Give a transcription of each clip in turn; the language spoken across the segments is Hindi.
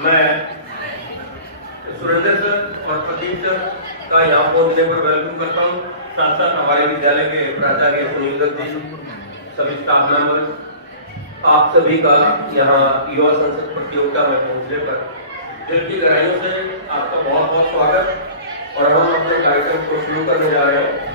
मैं सुरेंद्र सर और प्रदीप सर का यहाँ पहुंचने पर वेलकम करता हूँ। साथ साथ हमारे विद्यालय के प्राचार्य सुनील दत्त जी, सभी स्टाफ मेंबर, आप सभी का यहाँ युवा संसद प्रतियोगिता में पहुंचने पर दिल की गहराइयों से आपका बहुत बहुत स्वागत। और हम अपने कार्यक्रम को शुरू करने जा रहे हैं।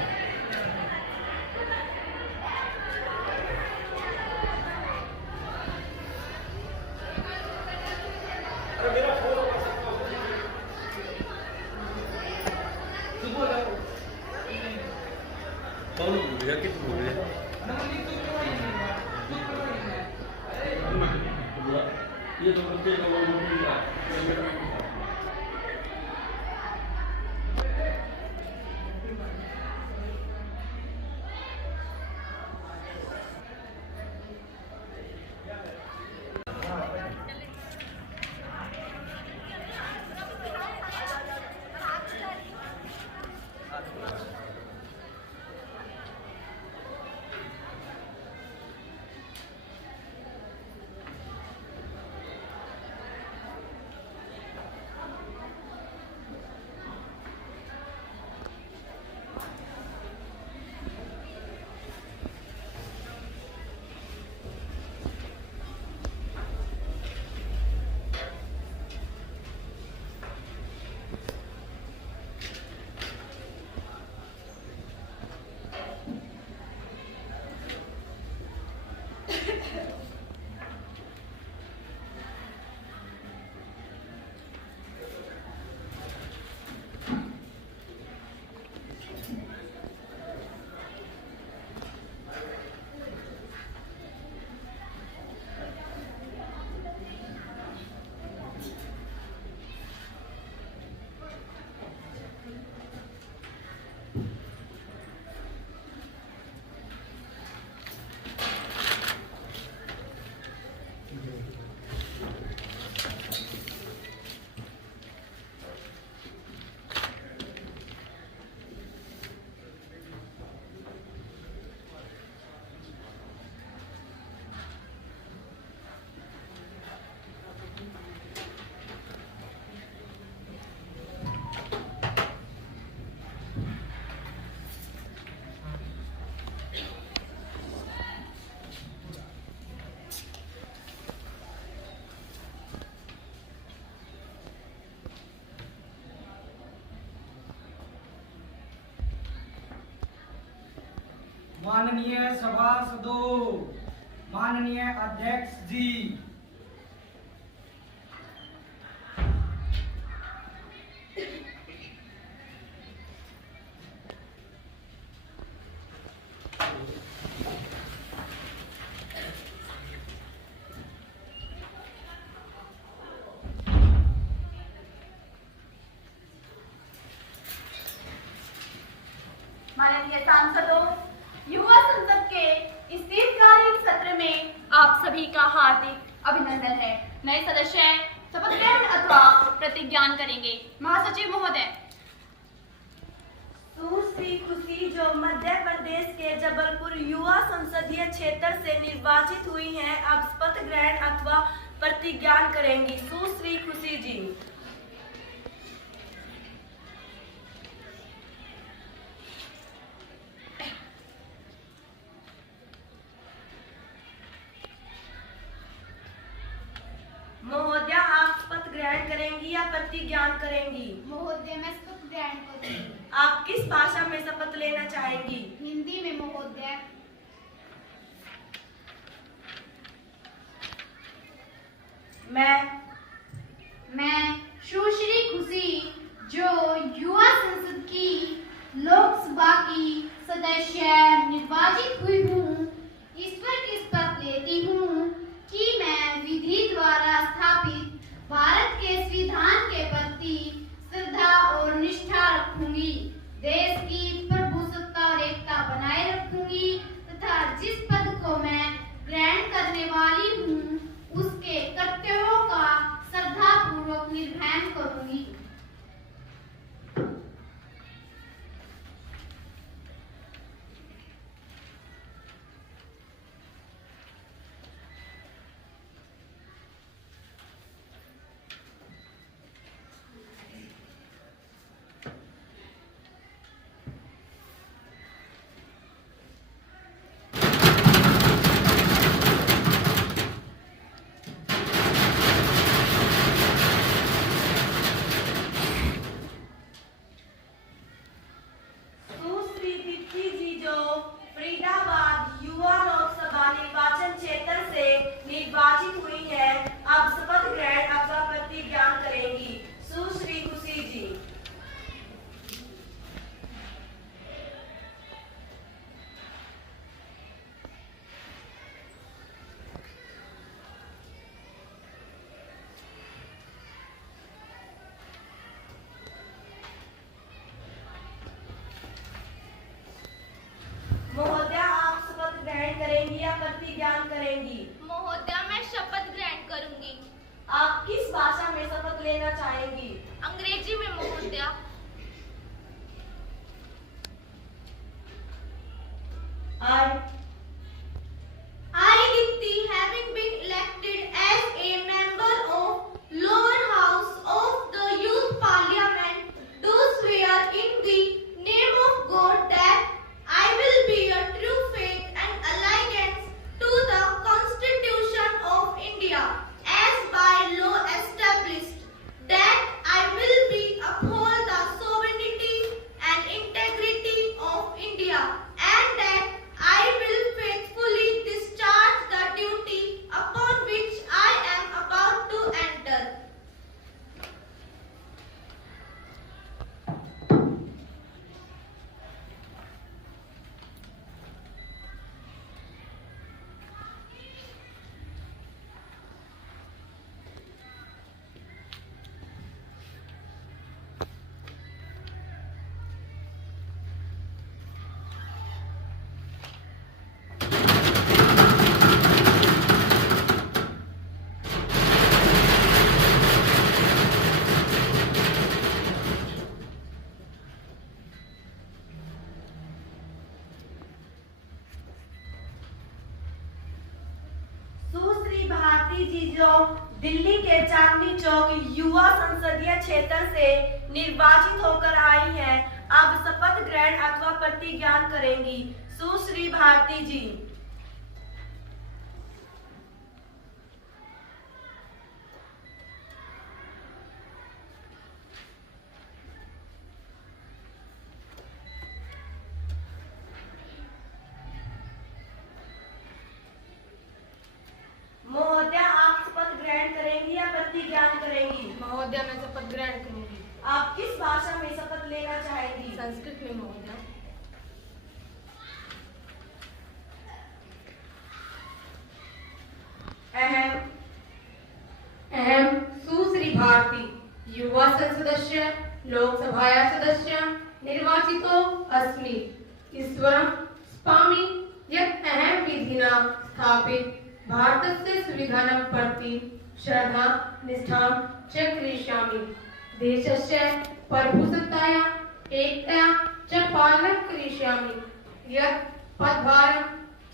ये तो बच्चे माननीय सभासदों, माननीय अध्यक्ष जी, माननीय सांसदों, युवा संसद के इस दीर्घकालीन सत्र में आप सभी का हार्दिक अभिनंदन है। नए सदस्य शपथ ग्रहण अथवा प्रतिज्ञान करेंगे। महासचिव महोदय। सुश्री खुशी जो मध्य प्रदेश के जबलपुर युवा संसदीय क्षेत्र से निर्वाचित हुई हैं, अब शपथ ग्रहण अथवा प्रतिज्ञान करेंगी। सुश्री खुशी जी। महोदय, आप शपथ ग्रहण करेंगी या प्रतिज्ञान करेंगी? महोदय, मैं शपथ ग्रहण करूंगी। आप किस भाषा में शपथ लेना चाहेंगी? हिंदी में महोदय। मैं सुश्री खुशी जो युवा संसद की लोकसभा की सदस्य निर्वाचित हुई हूँ, ईश्वर की शपथ लेती हूँ कि मैं विधि द्वारा स्थापित भारत के संविधान के प्रति श्रद्धा और निष्ठा रखूंगी, देश की प्रभुसत्ता और एकता बनाए रखूंगी तथा जिस पद को मैं ग्रहण करने वाली हूँ उसके कर्तव्यों का श्रद्धापूर्वक निर्वहन करूंगी। सुश्री दीप्ति जी जो फरीदाबाद युवा लोकसभा निर्वाचन क्षेत्र से निर्वाचित हुई है, अब शपथ ग्रहण अथवा प्रतिज्ञान करेंगी। सुश्री खुशी जी। महोदय, आप शपथ ग्रहण करेंगी या प्रतिज्ञान करेंगी? महोदय, मैं शपथ ग्रहण करूंगी। आप किस भाषा में शपथ लेना चाहेंगी? अंग्रेजी में महोदय। I, Dipti, having been elected as a member of lower house of the youth parliament, do swear in the name of God that I will bear true faith and allegiance to the Constitution of India as by law established, that I will be uphold the sovereignty and integrity of India, and that I will faithfully discharge the duty upon which I am about to enter. सुश्री भारती जी जो दिल्ली के चांदनी चौक युवा संसदीय क्षेत्र से निर्वाचित होकर आई हैं, अब शपथ ग्रहण अथवा प्रतिज्ञान करेंगी। सुश्री भारती जी। महोदया, मैं शपथ ग्रहण करूंगी। आप किस भाषा में शपथ लेना चाहेंगी? संस्कृत में महोदया। अहम सुश्री भारती युवा सदस्य लोकसभाया सदस्य निर्वाचितो अस्मि। ईश्वरं स्पामि यत् अहं विधिना स्थापित भारतस्य संविधानं प्रति श्रद्धा निष्ठां च करिष्यामि। देशस्य प्रभुसत्ताया एकताया च पालनं करिष्यामि। यत् पदभारं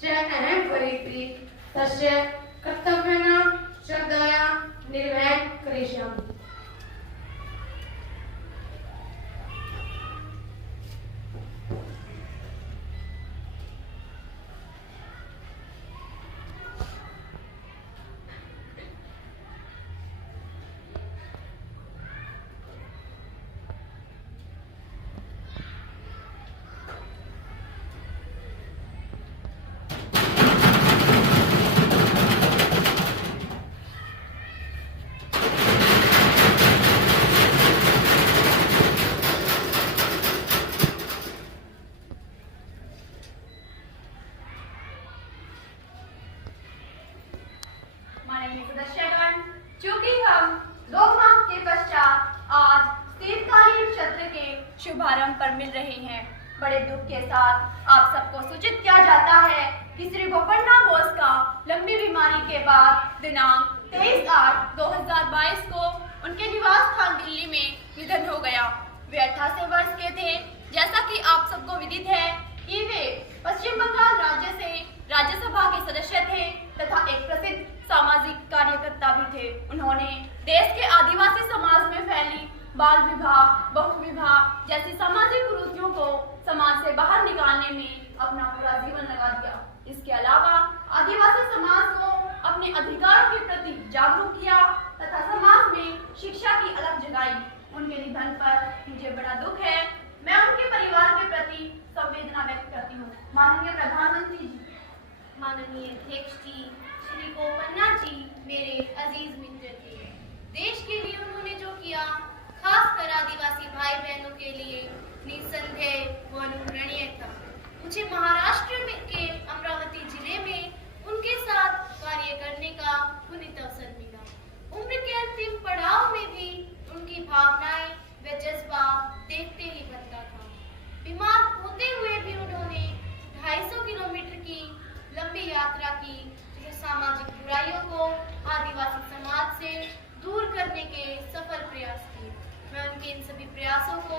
च अहं वहिष्ये तस्य कर्तव्यानां श्रद्धया निर्वहनं करिष्यामि। माननीय सदस्यगण, चूंकि हम 2 माह के पश्चात आज शीतकालीन सत्र के शुभारंभ पर मिल रहे हैं, बड़े दुख के साथ आप सबको सूचित किया जाता है कि श्री बोपन्ना बोस का लंबी बीमारी के बाद दिनांक 23/8/2022 को उनके निवास स्थान दिल्ली में निधन हो गया। वे 88 वर्ष के थे। जैसा कि आप सबको विदित है कि वे पश्चिम बंगाल राज्य से राज्यसभा के सदस्य थे तथा एक प्रसिद्ध सामाजिक कार्यकर्ता भी थे। उन्होंने देश के आदिवासी समाज में फैली बाल विवाह, बहु विवाह जैसी सामाजिक कुरीतियों को समाज से बाहर निकालने में अपना पूरा जीवन लगा दिया। इसके अलावा आदिवासी समाज को अपने अधिकारों के प्रति जागरूक किया तथा समाज में शिक्षा की अलग जगाई। उनके निधन पर मुझे बड़ा दुख है। मैं उनके परिवार के प्रति संवेदना व्यक्त करती हूँ। माननीय प्रधानमंत्री जी, माननीय अध्यक्ष जी, श्री बोपन्ना जी मेरे अजीज मित्र थे। देश के लिए उन्होंने जो किया, खासकर आदिवासी भाई बहनों के लिए, निसंदेह वो अनुकरणीय था। मुझे महाराष्ट्र के अमरावती जिले में उनके साथ कार्य करने का पुनीत अवसर मिला। उम्र के अंतिम पड़ाव में भी उनकी भावनाएं व जज्बा देखते ही बनता था। बीमार होते हुए भी उन्होंने 250 किलोमीटर की लंबी यात्रा की, जो सामाजिक बुराइयों को आदिवासी समाज से दूर करने के सफल प्रयास किए। मैं उनके इन सभी प्रयासों को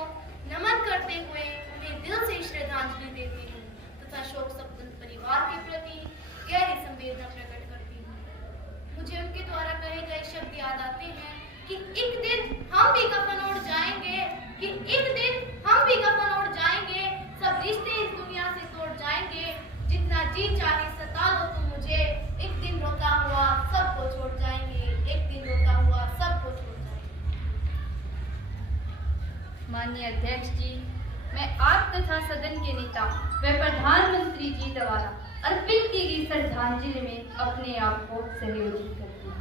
नमन करते हुए उन्हें दिल से श्रद्धांजलि देती हूँ तथा शोक संपन्न परिवार के प्रति गहरी संवेदना प्रकट करती हूँ। मुझे उनके द्वारा कहे गए शब्द याद आते हैं कि एक दिन हम भी कफन ओढ़ जाएंगे, कि एक दिन हम भी कफन ओढ़ जाएंगे, सब रिश्ते इस दुनिया से तोड़ जाएंगे, जितना जी चाहे सता लो तुम मुझे, एक दिन रोता हुआ सबको छोड़ जाएंगे, एक दिन रोता हुआ सबको छोड़ जाएंगे। माननीय अध्यक्ष जी, मैं आप तथा सदन के नेता व प्रधानमंत्री जी द्वारा अर्पित की गई श्रद्धांजलि में अपने आप को सहयोजित करती हूँ।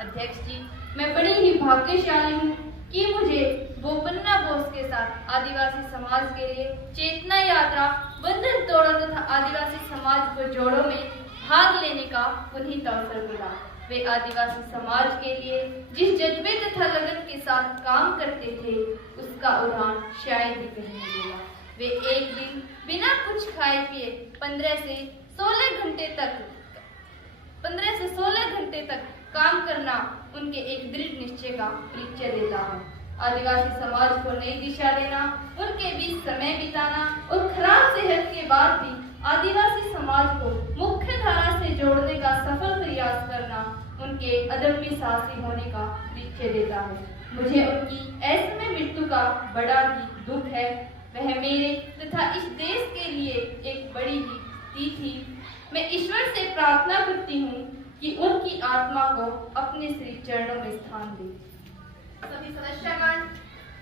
अध्यक्ष जी, मैं बड़ी ही भाग्यशाली हूँ कि मुझे बोपन्ना बोस के साथ आदिवासी समाज के लिए चेतना यात्रा, बंधन तोड़ो तथा आदिवासी समाज को जोड़ो में भाग लेने का पुनीत अवसर मिला। वे आदिवासी समाज के लिए जिस जज्बे तथा लगन के साथ काम करते थे, उसका उदाहरण शायद ही कहीं मिलेगा। वे एक दिन बिना कुछ खाए पिए 15 से 16 घंटे तक काम करना उनके एक दृढ़ निश्चय का परिचय देता है। आदिवासी समाज को नई दिशा देना, उनके बीच समय बिताना और खराब सेहत के बाद भी आदिवासी समाज को मुख्य धारा से जोड़ने का सफल प्रयास करना उनके अदम्य साहसी होने का परिचय देता है। मुझे उनकी ऐसे मृत्यु का बड़ा ही दुख है। वह मेरे तथा इस देश के लिए एक बड़ी ही क्षति थी। मैं ईश्वर से प्रार्थना करती हूँ कि उनकी आत्मा को अपने श्री चरणों में स्थान दे। सभी सदस्यगण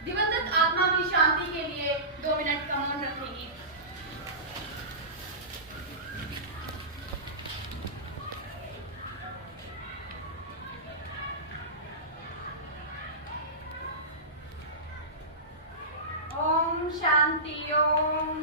दिवंगत आत्मा की शांति के लिए 2 मिनट का मौन रखेंगे। ओम शांति ओम।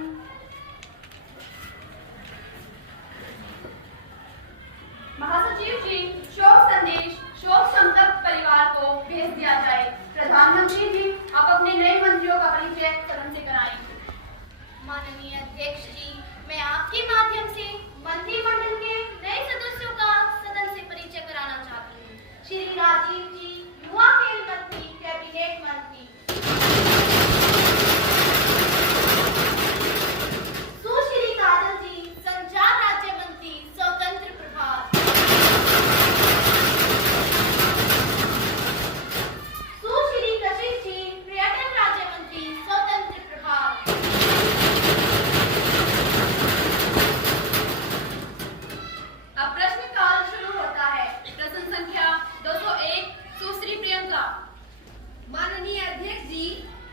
महासचिव जी, शोक संदेश शोक संतप्त परिवार को भेज दिया जाए। प्रधानमंत्री जी, आप अपने नए मंत्रियों का परिचय सदन से कराएं। माननीय अध्यक्ष जी, मैं आपके माध्यम से मंत्रिमंडल के नए सदस्यों का सदन से परिचय कराना चाहती हूँ। श्री राजीव जी, युवा खेल मंत्री, कैबिनेट मंत्री। सुश्री काजल जी, संचार राज्य मंत्री, स्वतंत्र प्रभार। सुश्री कशिश जी, पर्यटन राज्य मंत्री, स्वतंत्र प्रभार। अब प्रश्नकाल शुरू होता है। प्रश्न संख्या 201, सुश्री प्रियंका। माननीय अध्यक्ष जी,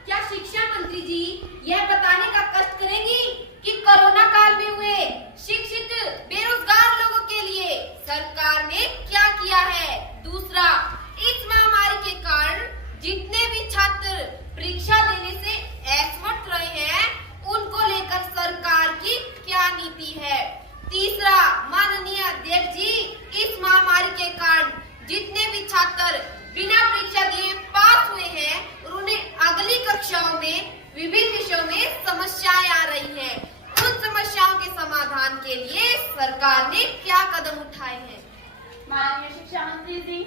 क्या शिक्षा मंत्री जी यह बताने का कष्ट करेंगी कि कोरोना काल में हुए शिक्षित बेरोजगार लोगों के लिए सरकार ने क्या किया है? दूसरा, इस महामारी के कारण जितने भी छात्र परीक्षा देने से असमर्थ रहे हैं, उनको लेकर सरकार की क्या नीति है? तीसरा, माननीय अध्यक्ष जी, इस महामारी के कारण जितने भी छात्र बिना परीक्षा दिए पास हुए हैं और उन्हें अगली कक्षाओं में विभिन्न विषयों में समस्याएं आ रही हैं, उन समस्याओं के समाधान के लिए सरकार ने क्या कदम उठाए हैं? माननीय शिक्षा मंत्री जी।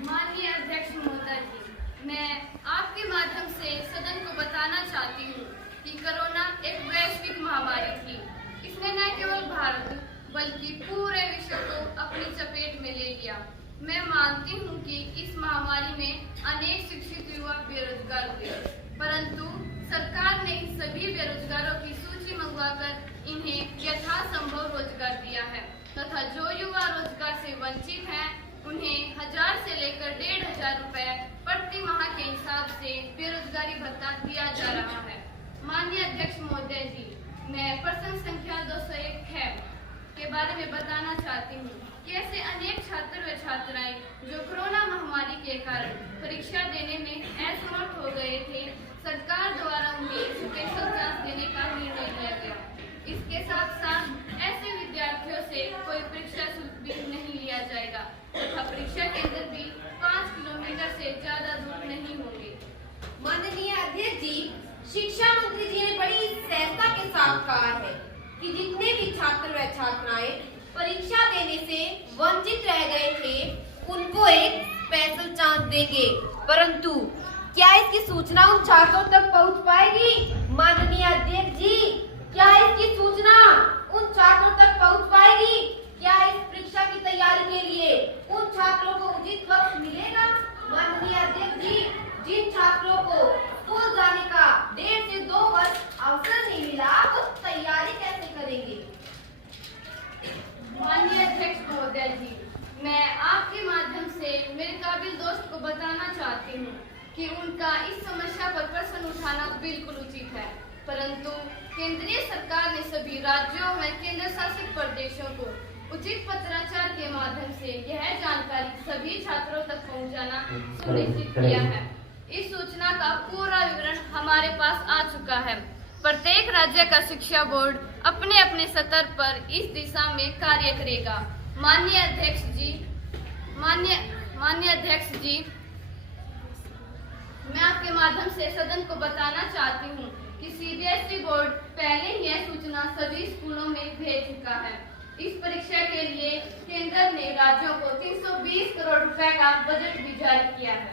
माननीय अध्यक्ष महोदय जी, मैं आपके माध्यम से सदन को बताना चाहती हूँ कि कोरोना एक वैश्विक महामारी थी। इसने न केवल भारत बल्कि पूरे विश्व को अपनी चपेट में ले लिया। मैं मानती हूँ कि इस महामारी में अनेक शिक्षित युवा बेरोजगार हुए, परंतु सरकार ने सभी बेरोजगारों की सूची मंगवाकर इन्हें यथासंभव रोजगार दिया है तथा जो युवा रोजगार से वंचित हैं, उन्हें 1000 से लेकर 1500 रुपए प्रति माह के हिसाब से बेरोजगारी भत्ता दिया जा रहा है। माननीय अध्यक्ष महोदय जी, मैं प्रश्न संख्या 201 है के बारे में बताना चाहती हूँ कि ऐसे अनेक छात्र व छात्राएं जो कोरोना महामारी के कारण परीक्षा देने में असमर्थ हो गए थे, सरकार द्वारा उन्हें स्पेशल चांस देने का निर्णय लिया गया। इसके साथ साथ ऐसे विद्यार्थियों से कोई परीक्षा शुल्क भी नहीं लिया जाएगा तथा परीक्षा केंद्र भी 5 किलोमीटर से ज्यादा दूर नहीं होंगे। माननीय अध्यक्ष जी, शिक्षा मंत्री जी ने बड़ी सहजता के साथ कहा है कि जितने भी छात्र व छात्राएं परीक्षा देने से वंचित रह गए थे, उनको एक स्पेशल चांस देंगे, परंतु क्या इसकी सूचना उन छात्रों तक पहुंच पाएगी? माननीय अध्यक्ष जी, क्या इसकी सूचना उन छात्रों तक पहुंच पाएगी? क्या इस परीक्षा की तैयारी के लिए उन छात्रों को उचित वक्त मिलेगा? माननीय अध्यक्ष जी, जिन छात्रों को स्कूल जाने का 1.5 से 2 वर्ष अवसर नहीं मिला, वो तैयारी कैसे करेंगे? माननीय अध्यक्ष महोदय जी, मैं आपके माध्यम से मेरे काबिल दोस्त को बताना चाहती हूँ कि उनका इस समस्या पर प्रश्न उठाना बिल्कुल उचित है, परंतु केंद्रीय सरकार ने सभी राज्यों व केंद्र शासित प्रदेशों को उचित पत्राचार के माध्यम से यह जानकारी सभी छात्रों तक पहुँचाना सुनिश्चित किया है। इस सूचना का पूरा विवरण हमारे पास आ चुका है। प्रत्येक राज्य का शिक्षा बोर्ड अपने अपने स्तर पर इस दिशा में कार्य करेगा। माननीय अध्यक्ष जी, मैं आपके माध्यम से सदन को बताना चाहती हूँ कि सीबीएसई बोर्ड पहले ही यह सूचना सभी स्कूलों में भेज चुका है। इस परीक्षा के लिए केंद्र ने राज्यों को 320 करोड़ रुपए का बजट भी जारी किया है।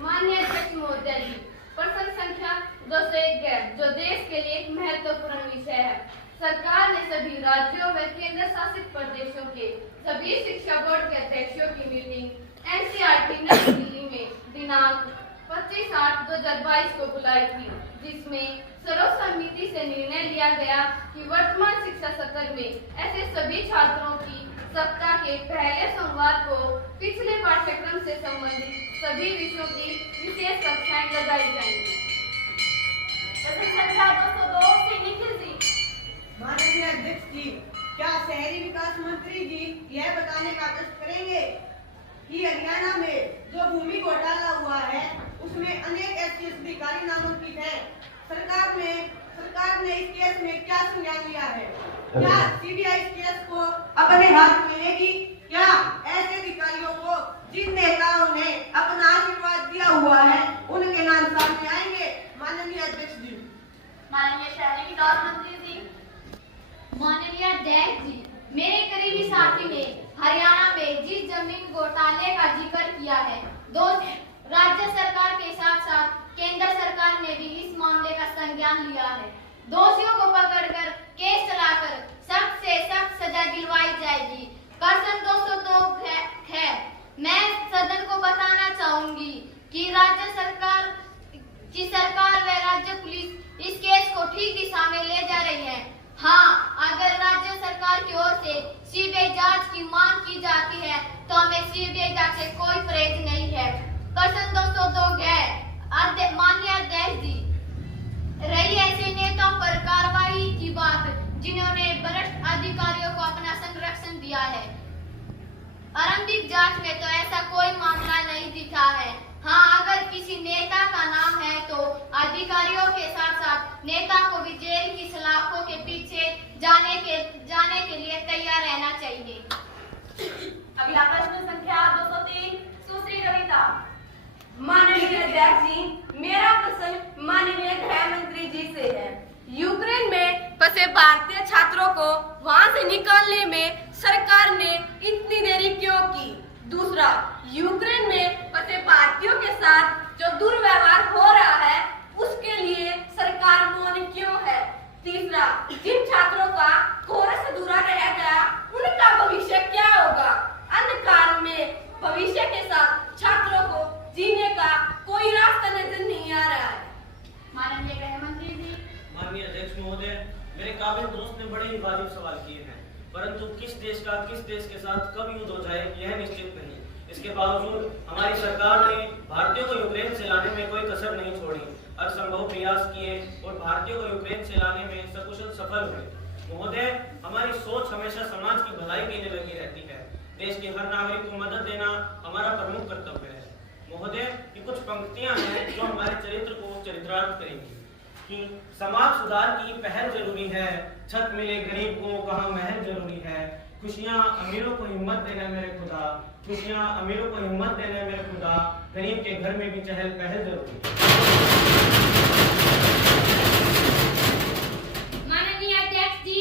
माननीय अध्यक्ष महोदय जी, प्रश्न संख्या 201 है, जो देश के लिए एक महत्वपूर्ण विषय है। सरकार ने सभी राज्यों व केंद्र शासित प्रदेशों के सभी शिक्षा बोर्ड के अध्यक्षों की मीटिंग एनसीईआरटी नई दिल्ली में दिनांक 25/8/2022 को बुलाई थी, जिसमें सर्वसम्मति से निर्णय लिया गया कि वर्तमान शिक्षा सत्र में ऐसे सभी छात्रों की सप्ताह के पहले सोमवार को पिछले पाठ्यक्रम से संबंधित सभी विषयों की विशेष कक्षाएं लगाई जाएंगी। संख्या 202 से निखिल जी। माननीय अध्यक्ष जी, क्या शहरी विकास मंत्री जी यह बताने का कष्ट करेंगे कि हरियाणा में जो भूमि घोटाला हुआ है उसमें अनेक एससी अधिकारी नामांकित हैं। सरकार ने इस केस में क्या संज्ञान लिया है? क्या सीबीआई इस केस को अपने हाथ में लेगी? क्या ऐसे अधिकारियों को जिन नेताओं ने अपना आशीर्वाद दिया हुआ है उनके नाम सामने आएंगे? माननीय अध्यक्ष जी। माननीय शहरी विकास मंत्री जी, माननीय अध्यक्ष जी, मेरे करीबी साथी ने हरियाणा में जिस जमीन घोटाले का जिक्र किया है, राज्य सरकार के साथ साथ केंद्र सरकार ने भी इस मामले का संज्ञान लिया है। दोषियों को पकड़कर केस चलाकर सख्त से सख्त सजा दिलवाई जाएगी। प्रश्न 202 है। मैं सदन को बताना चाहूंगी कि सरकार व राज्य पुलिस इस केस को ठीक दिशा में ले जा रही है। हाँ, अगर राज्य सरकार की ओर से सीबीआई जांच की मांग की जाती है तो हमें सीबीआई जांच से कोई परहेज नहीं है। प्रश्न 202 है। माननीय अध्यक्ष जी, रही ऐसे नेताओं पर कार्रवाई की बात जिन्होंने वरिष्ठ अधिकारियों को अपना संरक्षण दिया है। आरंभिक जांच में तो ऐसा कोई मामला नहीं दिखा है। हाँ, अगर किसी नेता का नाम है तो अधिकारियों के साथ साथ नेता को भी जेल की सलाखों के पीछे जाने के लिए तैयार रहना चाहिए। अगला प्रश्न संख्या 203 सुश्री रविता। माननीय अध्यक्ष जी, मेरा प्रश्न माननीय गृह मंत्री जी से है। यूक्रेन में फंसे भारतीय छात्रों को वहां से निकालने में सरकार ने इतनी देरी क्यों की? दूसरा, यूक्रेन में फंसे भारतीयों के साथ जो दुर्व्यवहार हो रहा है उसके लिए सरकार मौन क्यों है? तीसरा, जिन छात्रों का कोर्स अधूरा रह गया उनका भविष्य क्या होगा? अंधकार में भविष्य के साथ छात्रों को जीने का कोई रास्ता नजर नहीं आ रहा है। माननीय गृह मंत्री जी। माननीय अध्यक्ष महोदय, मेरे काबिल दोस्त ने बड़े ही वाजिब सवाल किए हैं, परंतु किस देश के साथ कब युद्ध हो जाए यह निश्चित नहीं। इसके बावजूद हमारी सरकार ने भारतीयों को यूक्रेन से लाने में कोई कसर नहीं छोड़ी, हर संभव प्रयास किए और भारतीयों को यूक्रेन से लाने में सकुशल सफल हुए। महोदय, हमारी सोच हमेशा समाज की भलाई के लिए लगी रहती है। देश के हर नागरिक को मदद देना हमारा प्रमुख कर्तव्य है। महोदय, ये कुछ पंक्तियां हैं जो हमारे चरित्र को चरितार्थ करेंगी कि समाज सुधार की पहल जरूरी है, छत मिले गरीब को कहाँ महल जरूरी है, खुशियां अमीरों को हिम्मत देना मेरे खुदा, खुशियां अमीरों को हिम्मत देना मेरे खुदा, गरीब के घर में भी चहल पहल जरूरी है। माननीय अध्यक्ष जी,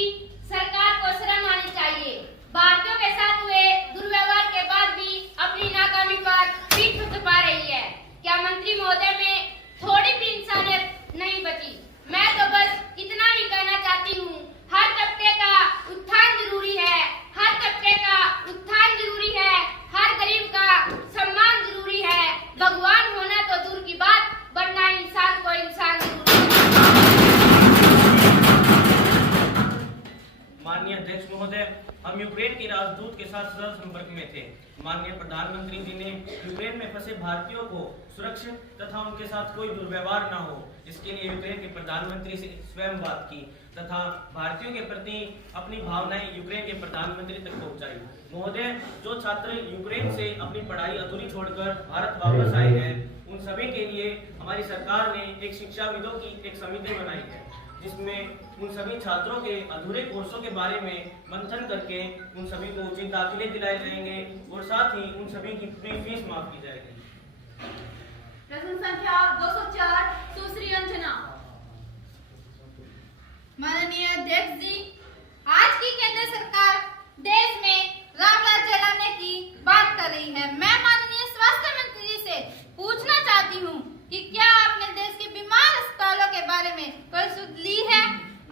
सरकार को शर्म आनी चाहिए। भारतीयों के साथ हुए दुर्व्यवहार के बाद भी अपनी नाकामी पर पीठ थपथपा रही है। क्या मंत्री महोदय में थोड़ी भी इंसानियत नहीं बची? मैं तो बस इतना ही कहना चाहती हूँ, हर तबके का उत्थान जरूरी है, हर तबके का उत्थान जरूरी है, हर गरीब का सम्मान जरूरी है। भगवान होना तो दूर की बात, बनना इंसान को इंसान जरूरी है। माननीय अध्यक्ष महोदय, हम यूक्रेन के राजदूत के साथ सदा संपर्क में थे। माननीय प्रधानमंत्री जी ने यूक्रेन में फंसे भारतीयों को सुरक्षित तथा उनके साथ कोई दुर्व्यवहार न हो, इसके लिए यूक्रेन के प्रधानमंत्री से स्वयं बात की तथा भारतीयों के प्रति अपनी भावनाएं यूक्रेन के प्रधानमंत्री तक पहुंचाई। महोदय, जो छात्र यूक्रेन से अपनी पढ़ाई अधूरी छोड़कर भारत वापस आए हैं, उन सभी के लिए हमारी सरकार ने एक शिक्षाविदों की एक समिति बनाई है, जिसमें उन सभी छात्रों के अधूरे कोर्सों के बारे में मंथन करके उन सभी को उचित दाखिले दिलाए जाएंगे और साथ ही उन सभी की पूरी फीस माफ की जाएगी। प्रश्न संख्या 204 सुश्री अंजना। माननीय अध्यक्ष जी, आज की केंद्र सरकार देश में राम राज्य लाने की बात कर रही है। मैं माननीय स्वास्थ्य मंत्री जी से पूछना चाहती हूँ कि क्या आपने देश के बीमार अस्पतालों के बारे में कोई सुध ली है?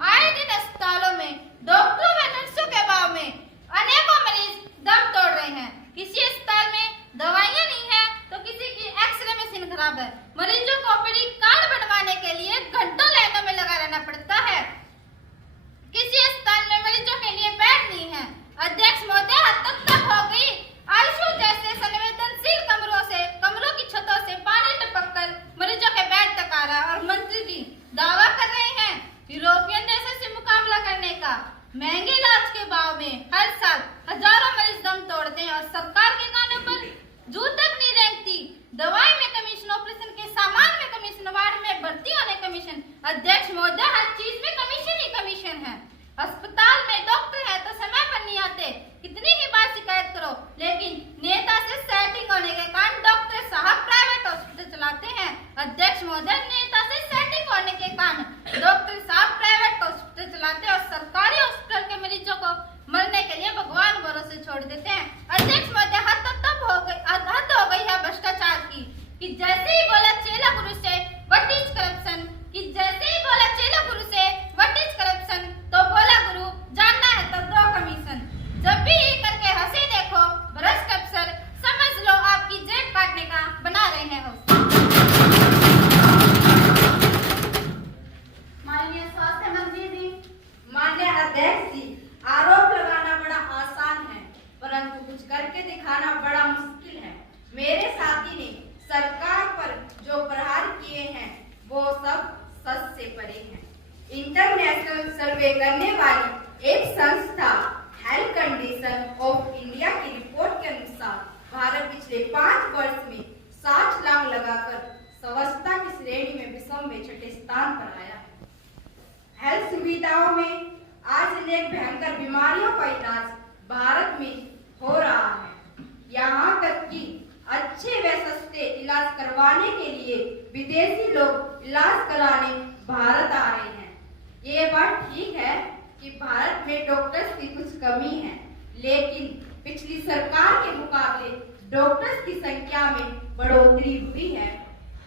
आए दिन अस्पतालों में डॉक्टरों व नर्सों के अभाव में अनेकों मरीज दम तोड़ रहे हैं। किसी अस्पताल में दवाइयाँ नहीं है तो किसी की एक्सरे मशीन खराब है। मरीजों को ओपीडी कार्ड बनवाने के लिए घंटों लाइनों में लगा रहना पड़ता है। किसी अस्पताल में मरीजों के लिए बेड नहीं है। अध्यक्ष महोदय, हद तक हो गई। आईसीयू जैसे संवेदनशील कमरों की छतों से पानी टपक कर मरीजों के बेड तक आ रहा है और मंत्री जी दावा कर रहे हैं यूरोपियन देशों से मुकाबला करने का। महंगे इलाज के भाव में हर साल हजारों मरीज दम तोड़ते हैं और सरकार के कानों पर जूत तक नहीं रेंगती। दवाई में कमीशन, ऑपरेशन के सामान में कमीशन, वार्ड में भर्ती होने कमीशन। अध्यक्ष महोदय, हर चीज में कमीशन ही कमीशन है। अस्पताल में डॉक्टर है तो समय पर नहीं आते, कितनी ही बार शिकायत करो, लेकिन नेता से सेटिंग होने के कारण डॉक्टर साहब प्राइवेट हॉस्पिटल चलाते हैं। अध्यक्ष महोदय, नेता से सेटिंग होने के कारण डॉक्टर साहब प्राइवेट हॉस्पिटल चलाते हैं और सरकारी हॉस्पिटल के मरीजों को मरने के लिए भगवान भरोसे छोड़ देते हैं। अध्यक्ष महोदय, हद हो गई है भ्रष्टाचार की, कि जैसे ही बोला चेला गुरु से व्हाट इज करप्शन, कि जैसे ही बोला चेला गुरु से व्हाट इज करप्शन, तो बोला गुरु जानना है तो दो कमीशन। जब भी ये करके हंसे देखो भ्रष्ट अफसर, समझ लो आपकी जेब काटने का बना रहे हैं अवसर। माननीय स्वास्थ्य मंत्री जी, माननीय अध्यक्ष जी, आरोप लगाना बड़ा आसान है, परंतु कुछ करके दिखाना बड़ा मुश्किल है। मेरे साथी ने सरकार पर जो प्रहार किए हैं वो सब सच से परे हैं। इंटरनेशनल सर्वे करने वाली एक संस्था हेल्थ कंडीशन ऑफ इंडिया की रिपोर्ट के अनुसार भारत पिछले 5 वर्ष में 60 लाख लगाकर स्वच्छता की श्रेणी में विश्व में 6ठे स्थान पर आया है। हेल्थ सुविधाओं में आज अनेक भयंकर बीमारियों का इलाज भारत में हो रहा है। यहाँ तक कि अच्छे व सस्ते इलाज करवाने के लिए विदेशी लोग इलाज कराने भारत आ रहे हैं। ये बात ठीक है कि भारत में डॉक्टर्स की कुछ कमी है, लेकिन पिछली सरकार के मुकाबले डॉक्टर्स की संख्या में बढ़ोतरी हुई है।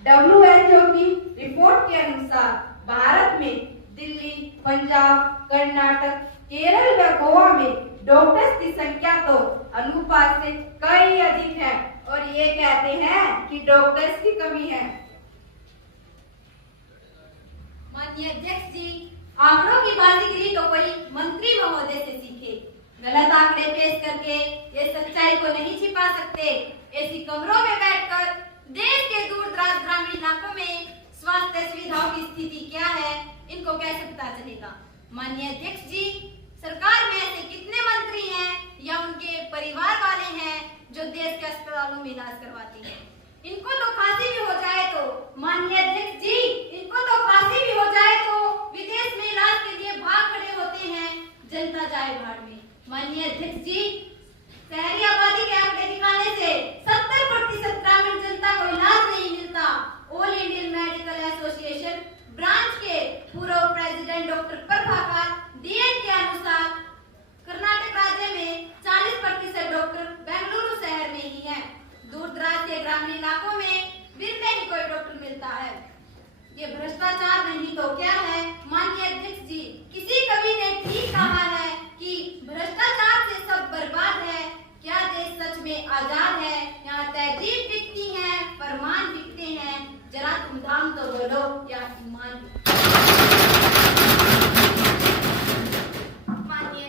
WHO की रिपोर्ट के अनुसार भारत में दिल्ली, पंजाब, कर्नाटक, केरल व गोवा में डॉक्टर्स की संख्या तो अनुपात से कई अधिक है और ये कहते हैं कि डॉक्टर्स की कमी है। माननीय अध्यक्ष जी, आंकड़ों की बाजीगरी तो कोई मंत्री महोदय से सीखे। गलत आंकड़े पेश करके ये सच्चाई को नहीं छिपा सकते। ऐसी कमरों में बैठकर देश के दूर दराज ग्रामीण इलाकों में स्वास्थ्य सुविधाओं की स्थिति क्या है, इनको कैसे पता चलेगा। माननीय अध्यक्ष जी, सरकार में ऐसे कितने मंत्री हैं या उनके परिवार वाले हैं जो देश के अस्पतालों में इलाज करवाते हैं। इनको तो फांसी भी हो जाए तो, माननीय अध्यक्ष जी, इनको तो फांसी भी हो जाए तो विदेश में इलाज के लिए भाग खड़े होते हैं, जनता जाए भाड़ में। माननीय अध्यक्ष जी, शहरी आबादी के आंकड़े दिखाने से 70% ग्रामीण जनता को इलाज नहीं मिलता। All Indian medical association branch के पूर्व प्रेसिडेंट डॉक्टर प्रभाकर DN के अनुसार कर्नाटक राज्य में 40% डॉक्टर बेंगलुरु शहर में ही हैं। दूर दराज के ग्रामीण इलाकों में बिरते ही कोई डॉक्टर मिलता है। ये भ्रष्टाचार नहीं तो क्या है। माननीय अध्यक्ष जी, किसी कवि ने ठीक कहा है कि भ्रष्टाचार से सब बर्बाद है। क्या देश सच में आजाद है? यहाँ तहजीब बिकती है, फरमान बिकते हैं। जरा तुम दाम तो बोलो या ईमान। माननीय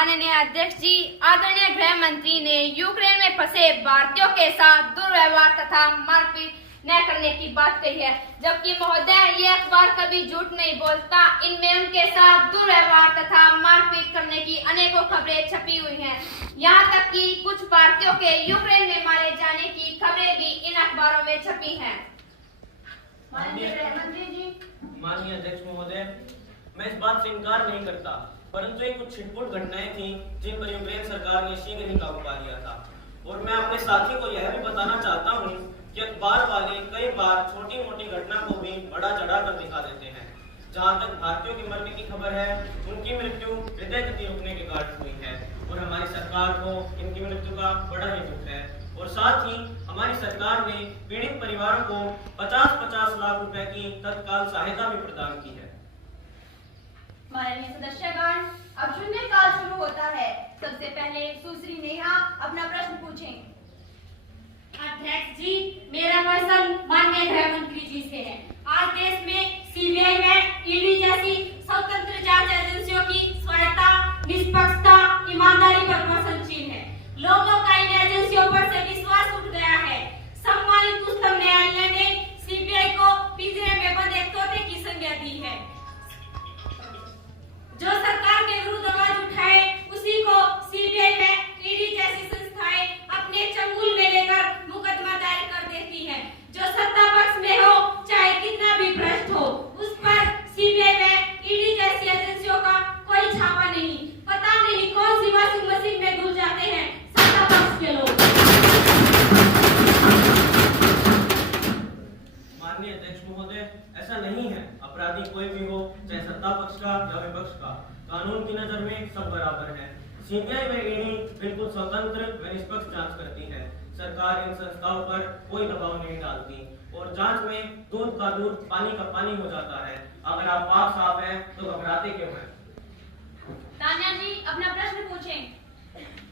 माननीय अध्यक्ष जी, आदरणीय गृह मंत्री ने यूक्रेन में फंसे भारतीयों के साथ दुर्व्यवहार तथा मारपीट न करने की बात कही है, जबकि महोदय ये अखबार कभी झूठ नहीं बोलता। इनमें उनके साथ दुर्व्यवहार तथा मारपीट करने की अनेकों खबरें छपी हुई हैं। यहाँ तक कि कुछ भारतीयों के यूक्रेन में मारे जाने की खबरें भी इन अखबारों में छपी हैं। माननीय अध्यक्ष महोदय, मैं इस बात से इनकार नहीं करता, परंतु ये कुछ छिटपुट घटनाएं थी जिन पर यूक्रेन सरकार ने शीघ्र ही काबू पा लिया था। और मैं अपने साथी को यह भी बताना चाहता हूँ कि अखबार वाले कई बार छोटी मोटी घटना को भी बड़ा चढ़ाकर दिखा देते हैं। जहाँ तक भारतीयों की मरने की खबर है, उनकी मृत्यु हृदय गति रुकने के कारण हुई है और हमारी सरकार को इनकी मृत्यु का बड़ा ही दुख है। और साथ ही हमारी सरकार ने पीड़ित परिवारों को 50-50 लाख रुपए की तत्काल सहायता भी प्रदान की है। माननीय सदस्यगण, अब शून्यकाल शुरू होता है। सबसे पहले सुश्री नेहा अपना प्रश्न पूछें। अध्यक्ष जी, मेरा प्रश्न माननीय गृह मंत्री जी से है। आज देश में सीबीआई में ईडी जैसी स्वतंत्र जांच एजेंसियों की स्वायत्तता, निष्पक्षता, ईमानदारी पर प्रशंसनीय है। लोगों का इन एजेंसियों पर से विश्वास उठ गया है। सम्मानित उच्चतम न्यायालय ने सीबीआई को पिंजरे में बंद एक तोते की संज्ञा दी है। जो सरकार के विरुद्ध आवाज उठाए उसी को सीबीआई में ईडी जैसी संस्थाएं अपने चंगुल में लेकर मुकदमा दायर कर देती है। जो सत्ता पक्ष में हो, चाहे कितना भी भ्रष्ट हो, उस पर सीबीआई में ईडी जैसी एजेंसियों का कोई छापा नहीं। पता नहीं कौन सी वॉशिंग मशीन में घुल जाते हैं सत्ता पक्ष के लोग। माननीय अध्यक्ष महोदय, ऐसा नहीं है। अपराधी कोई भी हो, चाहे सत्ता पक्ष का या विपक्ष का, कानून की नजर में सब बराबर है। सीबीआई व ईडी बिल्कुल स्वतंत्र व निष्पक्ष जांच करती है। सरकार इन संस्थाओं पर कोई दबाव नहीं डालती और जांच में दूध का दूध, पानी का पानी हो जाता है। अगर आप पाक साफ हैं तो घबराते क्यों हैं? तान्या जी अपना प्रश्न पूछें।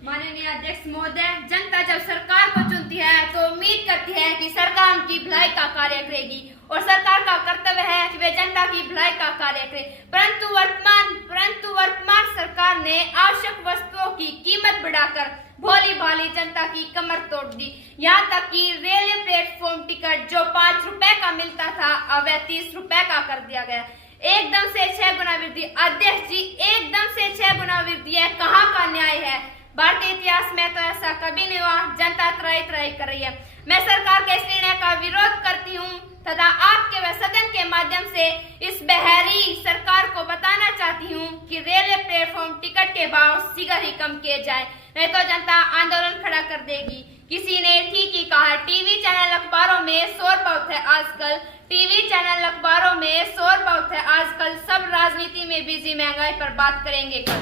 माननीय अध्यक्ष महोदय, जनता जब सरकार को चुनती है तो उम्मीद करती है कि सरकार उनकी भलाई का कार्य करेगी और सरकार का कर्तव्य है कि वे जनता की भलाई का कार्य करे। परंतु वर्तमान सरकार ने आवश्यक वस्तुओं की कीमत बढ़ाकर भोली भाली जनता की कमर तोड़ दी। यहाँ तक कि रेलवे प्लेटफॉर्म टिकट जो 5 रुपए का मिलता था, अब 30 रुपए का कर दिया गया। एकदम से 6 गुना वृद्धि। अध्यक्ष जी, एकदम से 6 गुना वृद्धि है, कहाँ का न्याय है? भारतीय इतिहास में तो ऐसा कभी नहीं हुआ। जनता त्राही कर रही है। मैं सरकार के इस निर्णय का विरोध करती हूँ तथा आपके व सदन के माध्यम से इस बहरी सरकार को बताना चाहती हूँ कि रेलवे प्लेटफॉर्म टिकट के भाव शीघ्र ही कम किए जाए, नहीं तो जनता आंदोलन खड़ा कर देगी। किसी ने ठीक ही कहा, टीवी चैनल अखबारों में शोर बहुत है आजकल। टीवी चैनल अखबारों में शोर बहुत है आजकल। सब राजनीति में बिजी, महंगाई पर बात करेंगे कल।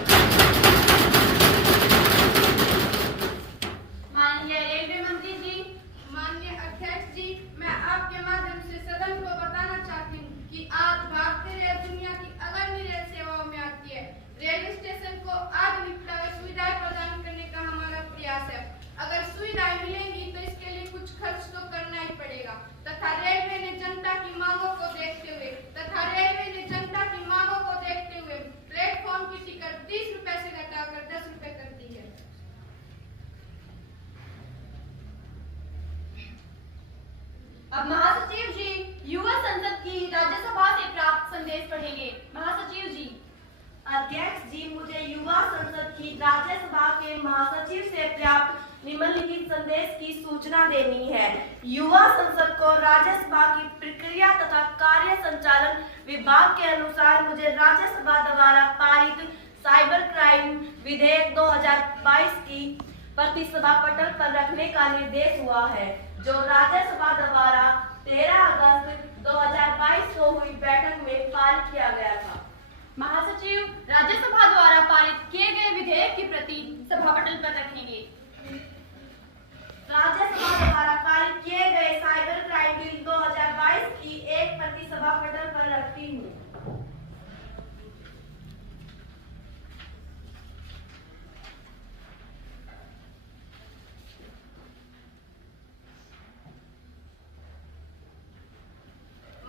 माननीय रेलवे मंत्री जी, माननीय अध्यक्ष जी, मैं आपके माध्यम से सदन को बताना चाहती हूँ कि आज भारतीय रेल दुनिया की अग्रणी रेल सेवाओं में आती है। रेलवे स्टेशन को आधुनिकता व सुविधाएं प्रदान करने का हमारा प्रयास है। अगर सुविधाएं मिलेंगी तो इसके लिए कुछ खर्च तो करना ही पड़ेगा तथा रेलवे ने जनता की मांगों को देखते हुए प्लेटफॉर्म की टिकट 30 रुपए से घटाकर 10 रुपए कर दी है। अब महासचिव जी युवा संसद की राज्यसभा से प्राप्त संदेश पढ़ेंगे। महासचिव जी। अध्यक्ष जी, मुझे युवा संसद की राज्यसभा के महासचिव से प्राप्त निम्नलिखित संदेश की सूचना देनी है। युवा संसद को राज्यसभा की प्रक्रिया तथा कार्य संचालन विभाग के अनुसार मुझे राज्यसभा द्वारा पारित साइबर क्राइम विधेयक 2022 की प्रतिसभा पटल पर रखने का निर्देश हुआ है, जो राज्यसभा द्वारा 13 अगस्त 2022 को हुई बैठक में पारित किया गया था। महासचिव, राज्यसभा द्वारा पारित किए गए विधेयक की प्रति सभा पटल पर रखेंगे। राज्यसभा द्वारा पारित किए गए साइबर क्राइम बिल 2022 की एक प्रति सभा पटल पर रखती हूँ।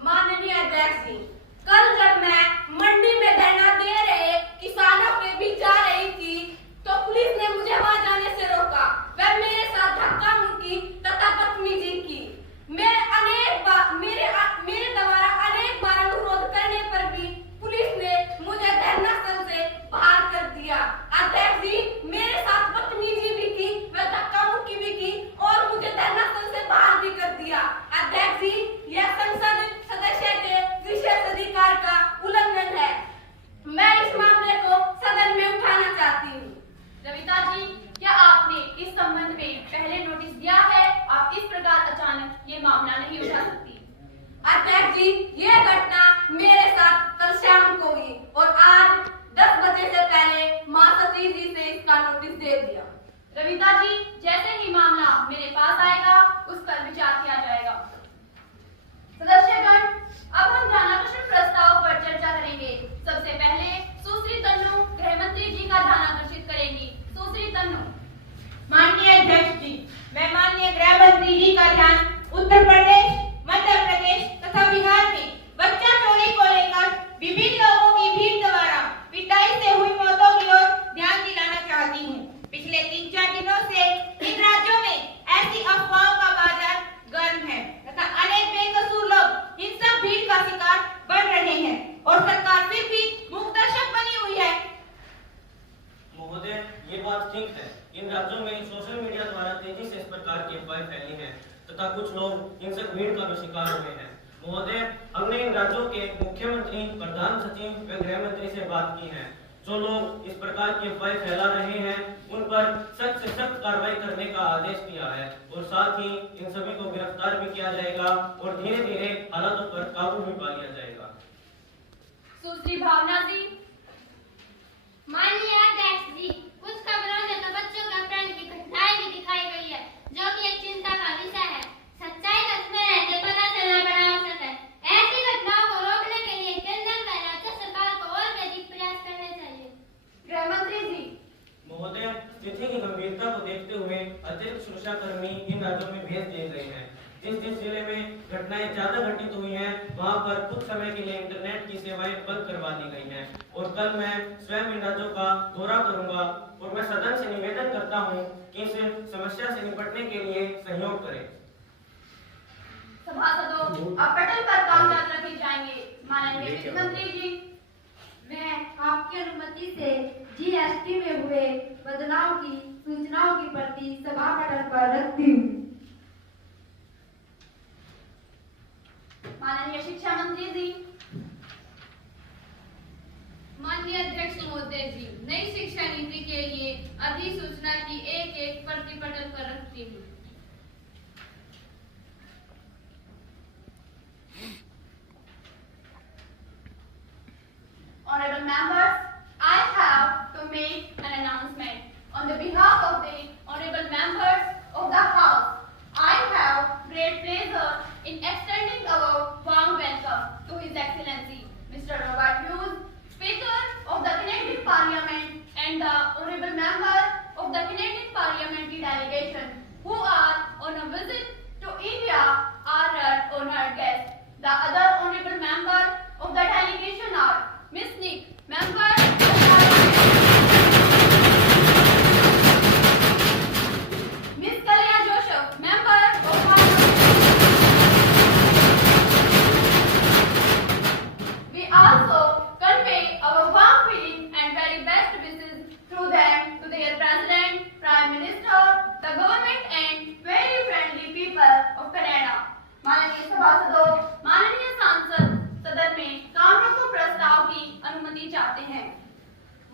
माननीय अध्यक्ष जी, कल जब मैं मंडी में धरना दे रहे किसानों के बीच जा रही थी कुछ लोग हिंसक भीड़ का भी शिकार हुए हैं। महोदय, हमने इन राज्यों के मुख्यमंत्री, प्रधान सचिव व गृह मंत्री से बात की है। जो लोग इस प्रकार की अफवाहें फैला रहे हैं उन पर सख्त से सख्त कार्रवाई करने का आदेश दिया है और साथ ही इन सभी को गिरफ्तार भी किया जाएगा और धीरे धीरे हालातों पर काबू भी पा लिया जाएगा। सुश्री भावना जी। माननीय अध्यक्ष जी, कुछ खबरों में तो बच्चों का अपहरण की घटनाएं भी दिखाई गई है, जो कि एक चिंता का विषय है। सच्चाई तक में रहते पता चलना बड़ा आवश्यक है। ऐसी घटनाओं को रोकने के लिए केंद्र व राज्य सरकार को और भी अधिक प्रयास करने चाहिए। गृह मंत्री जी। महोदय, स्थिति की गंभीरता को देखते हुए अतिरिक्त सुरक्षाकर्मी इन राज्यों में भेज दिए गए हैं। जिस जिले में घटनाएं ज्यादा घटित हुई हैं वहां पर कुछ समय के लिए इंटरनेट की सेवाएं बंद करवा दी गई हैं और कल मैं स्वयं इन राज्यों का दौरा करूंगा और मैं सदन से निवेदन करता हूं कि इस समस्या से निपटने के लिए सहयोग करें। सभासदों, अब पटल पर कागजात रखे जाएंगे। माननीय वित्त मंत्री जी, मैं आपकी अनुमति से जीएसटी में हुए बदलाव की सूचनाओं की प्रति सभा पटल पर रखती हूँ। माननीय शिक्षा मंत्री जी। माननीय अध्यक्ष महोदय जी, नई शिक्षा नीति के लिए अधिसूचना की एक प्रति पटल पर रखती हूँ। Honorable members, I have to make an announcement on the behalf of the honorable members of the House. I have great pleasure in extending our warm welcome to His Excellency Mr. Robert Hughes, Speaker of the Canadian Parliament, and the honorable member of the Canadian Parliamentary delegation who are on a visit to India are our honored guests. The other honorable member of the delegation are Miss Nick, member of Miss Kalya Joseph, member of We also convey our warm feeling and very best wishes through them to their President, Prime Minister, the government and very friendly people of Canada. माननीय सभासदों, माननीय सांसद सदन में कामों को प्रस्ताव की अनुमति चाहते हैं।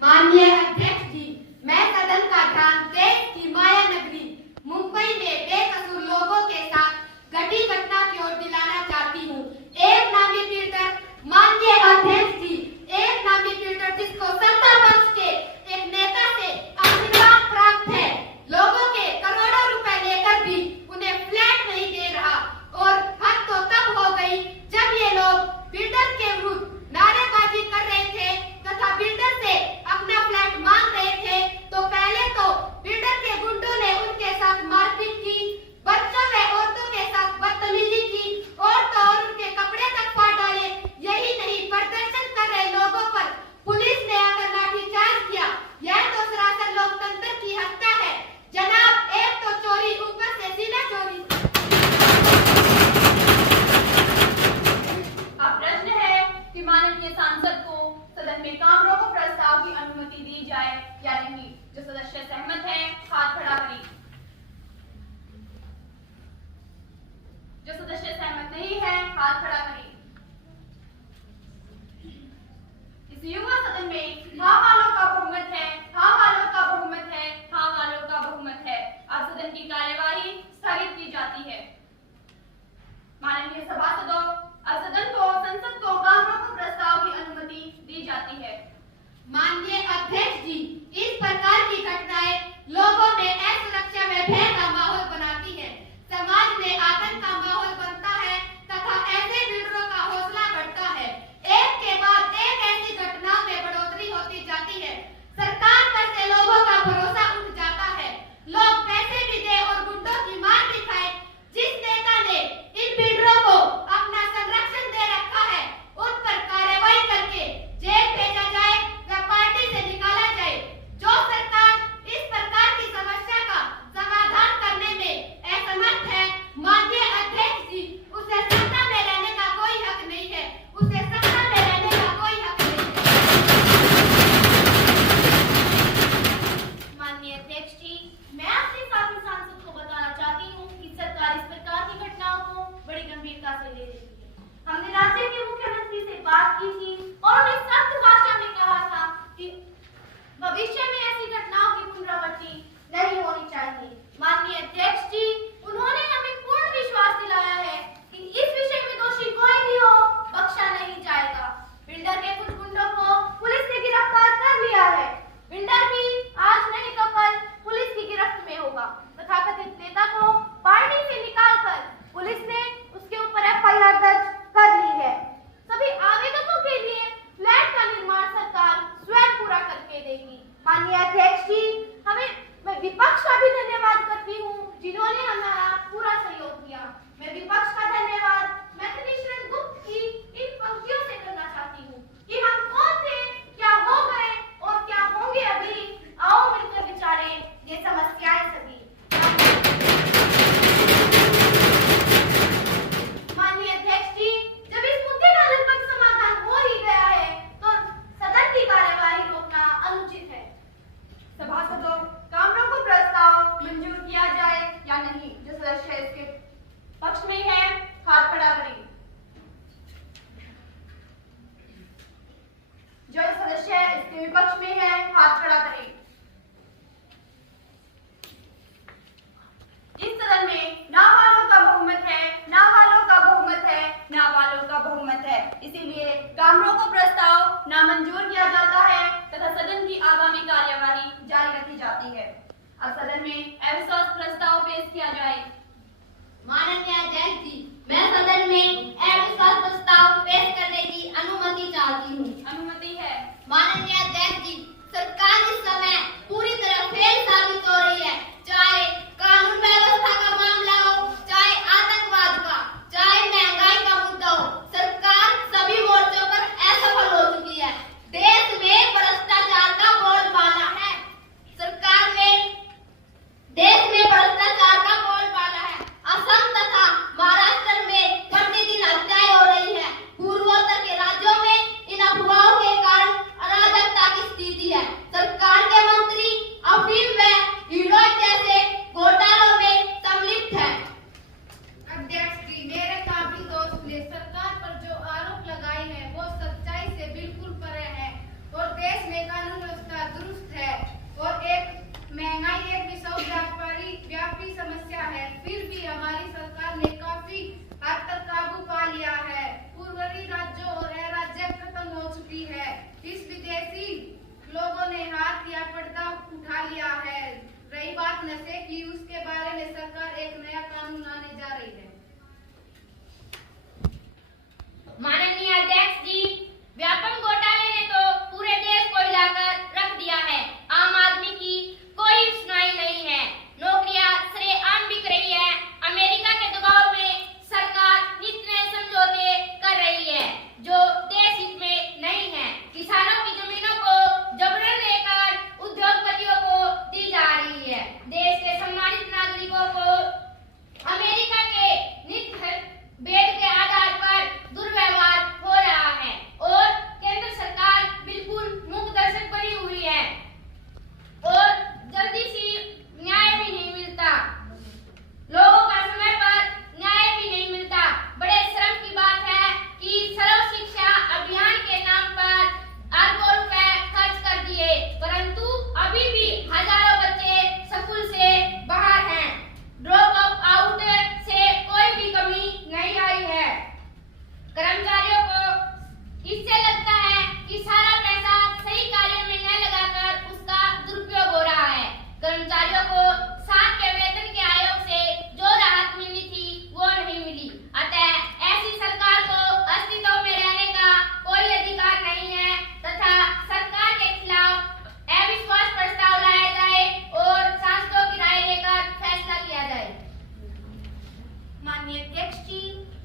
माननीय अध्यक्ष जी, मैं सदन का ध्यान देश की माया नगरी मुंबई में बेकसूर लोगों के साथ घटी घटना की ओर दिलाना चाहती हूँ। एक नामी पीड़ित, माननीय अध्यक्ष जी, एक नामी पीड़ित जिसको सत्ता पक्ष के एक नेता से आशीर्वाद प्राप्त है, लोगों के करोड़ों रुपए लेकर भी उन्हें फ्लैट नहीं दे रहा और हद तो तब हो गई जब ये लोग बिल्डर के विरुद्ध नारेबाजी कर रहे थे तथा बिल्डर से अपना फ्लैट मांग रहे थे, तो पहले तो बिल्डर के गुंडों ने उनके साथ मारपीट की, बच्चों व औरतों के साथ बदतमीजी की और तो और उनके कपड़े तक फाड़ डाले। यही नहीं, प्रदर्शन कर रहे लोगों पर पुलिस ने आकर लाठीचार्ज किया। यह तो सरासर लोकतंत्र की हत्या है जनाब। एक तो चोरी, ऊपर से सीना चोरी। अब प्रश्न है कि माननीय सांसद को सदन में काम रोको प्रस्ताव की अनुमति दी जाए या नहीं। जो सदस्य सहमत हैं, हाथ खड़ा करें। जो सदस्य सहमत नहीं है, हाथ खड़ा करें। इस युवा सदन में हाँ वालों का बहुमत है, हाँ वालों का बहुमत है, हाँ वालों का बहुमत है। अब सदन की कार्यवाही स्थगित की जाती है। माननीय सभासदों, अब सदन को संसद को काम रोको प्रस्ताव की अनुमति दी जाती है। माननीय अध्यक्ष जी, इस प्रकार की घटनाएं लोगों में असुरक्षा व भय का माहौल बनाती है, समाज में आतंक का माहौल बनता है तथा ऐसे बिल्डरों जो विपक्ष में है हाथ खड़ा करे। इस सदन में ना वालों का बहुमत है, ना वालों का बहुमत है, ना वालों का बहुमत है। इसीलिए काम रोको प्रस्ताव नामंजूर किया जाता है तथा सदन की आगामी कार्यवाही जारी रखी जाती है। अब सदन में अविश्वास प्रस्ताव पेश किया जाए। माननीय अध्यक्ष जी, मैं सदन में अविश्वास प्रस्ताव पेश करने की अनुमति चाहती हूँ। अनुमति है। माननीय अध्यक्ष जी, सरकार इस समय पूरी तरह फेल साबित हो रही है, चाहे कानून व्यवस्था का मामला हो, चाहे आतंकवाद का, चाहे महंगाई का मुद्दा हो, सरकार सभी मोर्चों पर असफल हो चुकी है। देश में भ्रष्टाचार का बोलबाला है। सरकार में देश में भ्रष्टाचार का बोलबाला है। असम तथा महाराष्ट्र में प्रतिदिन हत्याएं हो रही है। पूर्वोत्तर के राज्यों में इन अफवाहों के कारण अराजकता की स्थिति है। सरकार के मंत्री अफीम व हीरोइन जैसे घोटालों में सम्मिलित है। अध्यक्ष जी, मेरे काबिल दोस्त ने सरकार पर जो आरोप लगाए हैं वो सच्चाई से बिल्कुल परे है और देश में कानून व्यवस्था दुरुस्त है और एक महंगाई एक विश्वव्यापी समस्या है। फिर भी हमारी सरकार ने काफी हद तक काबू पा लिया है। पूर्वी राज्यों और राज्य खत्म हो चुकी है। इस विदेशी लोगों ने हाथ या पर्दा उठा लिया है। रही बात नशे की, उसके बारे में सरकार एक नया कानून लाने जा रही है। माननीय अध्यक्ष जी, व्यापम घोटाले ने तो पूरे देश को हिलाकर रख दिया है। आम आदमी की कोई सुनवाई नहीं है। नौकरियां सरेआम बिक रही है। अमेरिका के दबाव में सरकार नित नए समझौते कर रही है जो देश हित में नहीं है। किसानों की जमीनों को जबरन लेकर उद्योगपतियों को दी जा रही है। देश के सम्मानित नागरिकों को अमेरिका के नित बेड के आधार पर दुर्व्यवहार हो रहा है और केंद्र सरकार बिल्कुल मूकदर्शक बनी हुई है और जल्दी से न्याय भी नहीं मिलता। लोगों का समय पर न्याय भी नहीं मिलता। बड़े शर्म की बात है कि सर्व शिक्षा अभियान के नाम पर अरबों रुपए खर्च कर दिए, परंतु अभी भी हजारों बच्चे स्कूल से बाहर हैं। ड्रॉप आउट से कोई भी कमी नहीं आई है। कर्मचारियों को इससे लगता है कि सारा पैसा सही कार्य में न लगाकर उसका दुरुपयोग हो रहा है। कर्मचारियों को 7 के वेतन के आयोग से जो राहत मिलनी थी वो नहीं मिली। अतः ऐसी सरकार को अस्तित्व में रहने का कोई अधिकार नहीं है तथा सरकार के खिलाफ अविश्वास प्रस्ताव लाया जाए और सांसदों की राय लेकर फैसला किया जाए। माननीय अध्यक्ष जी,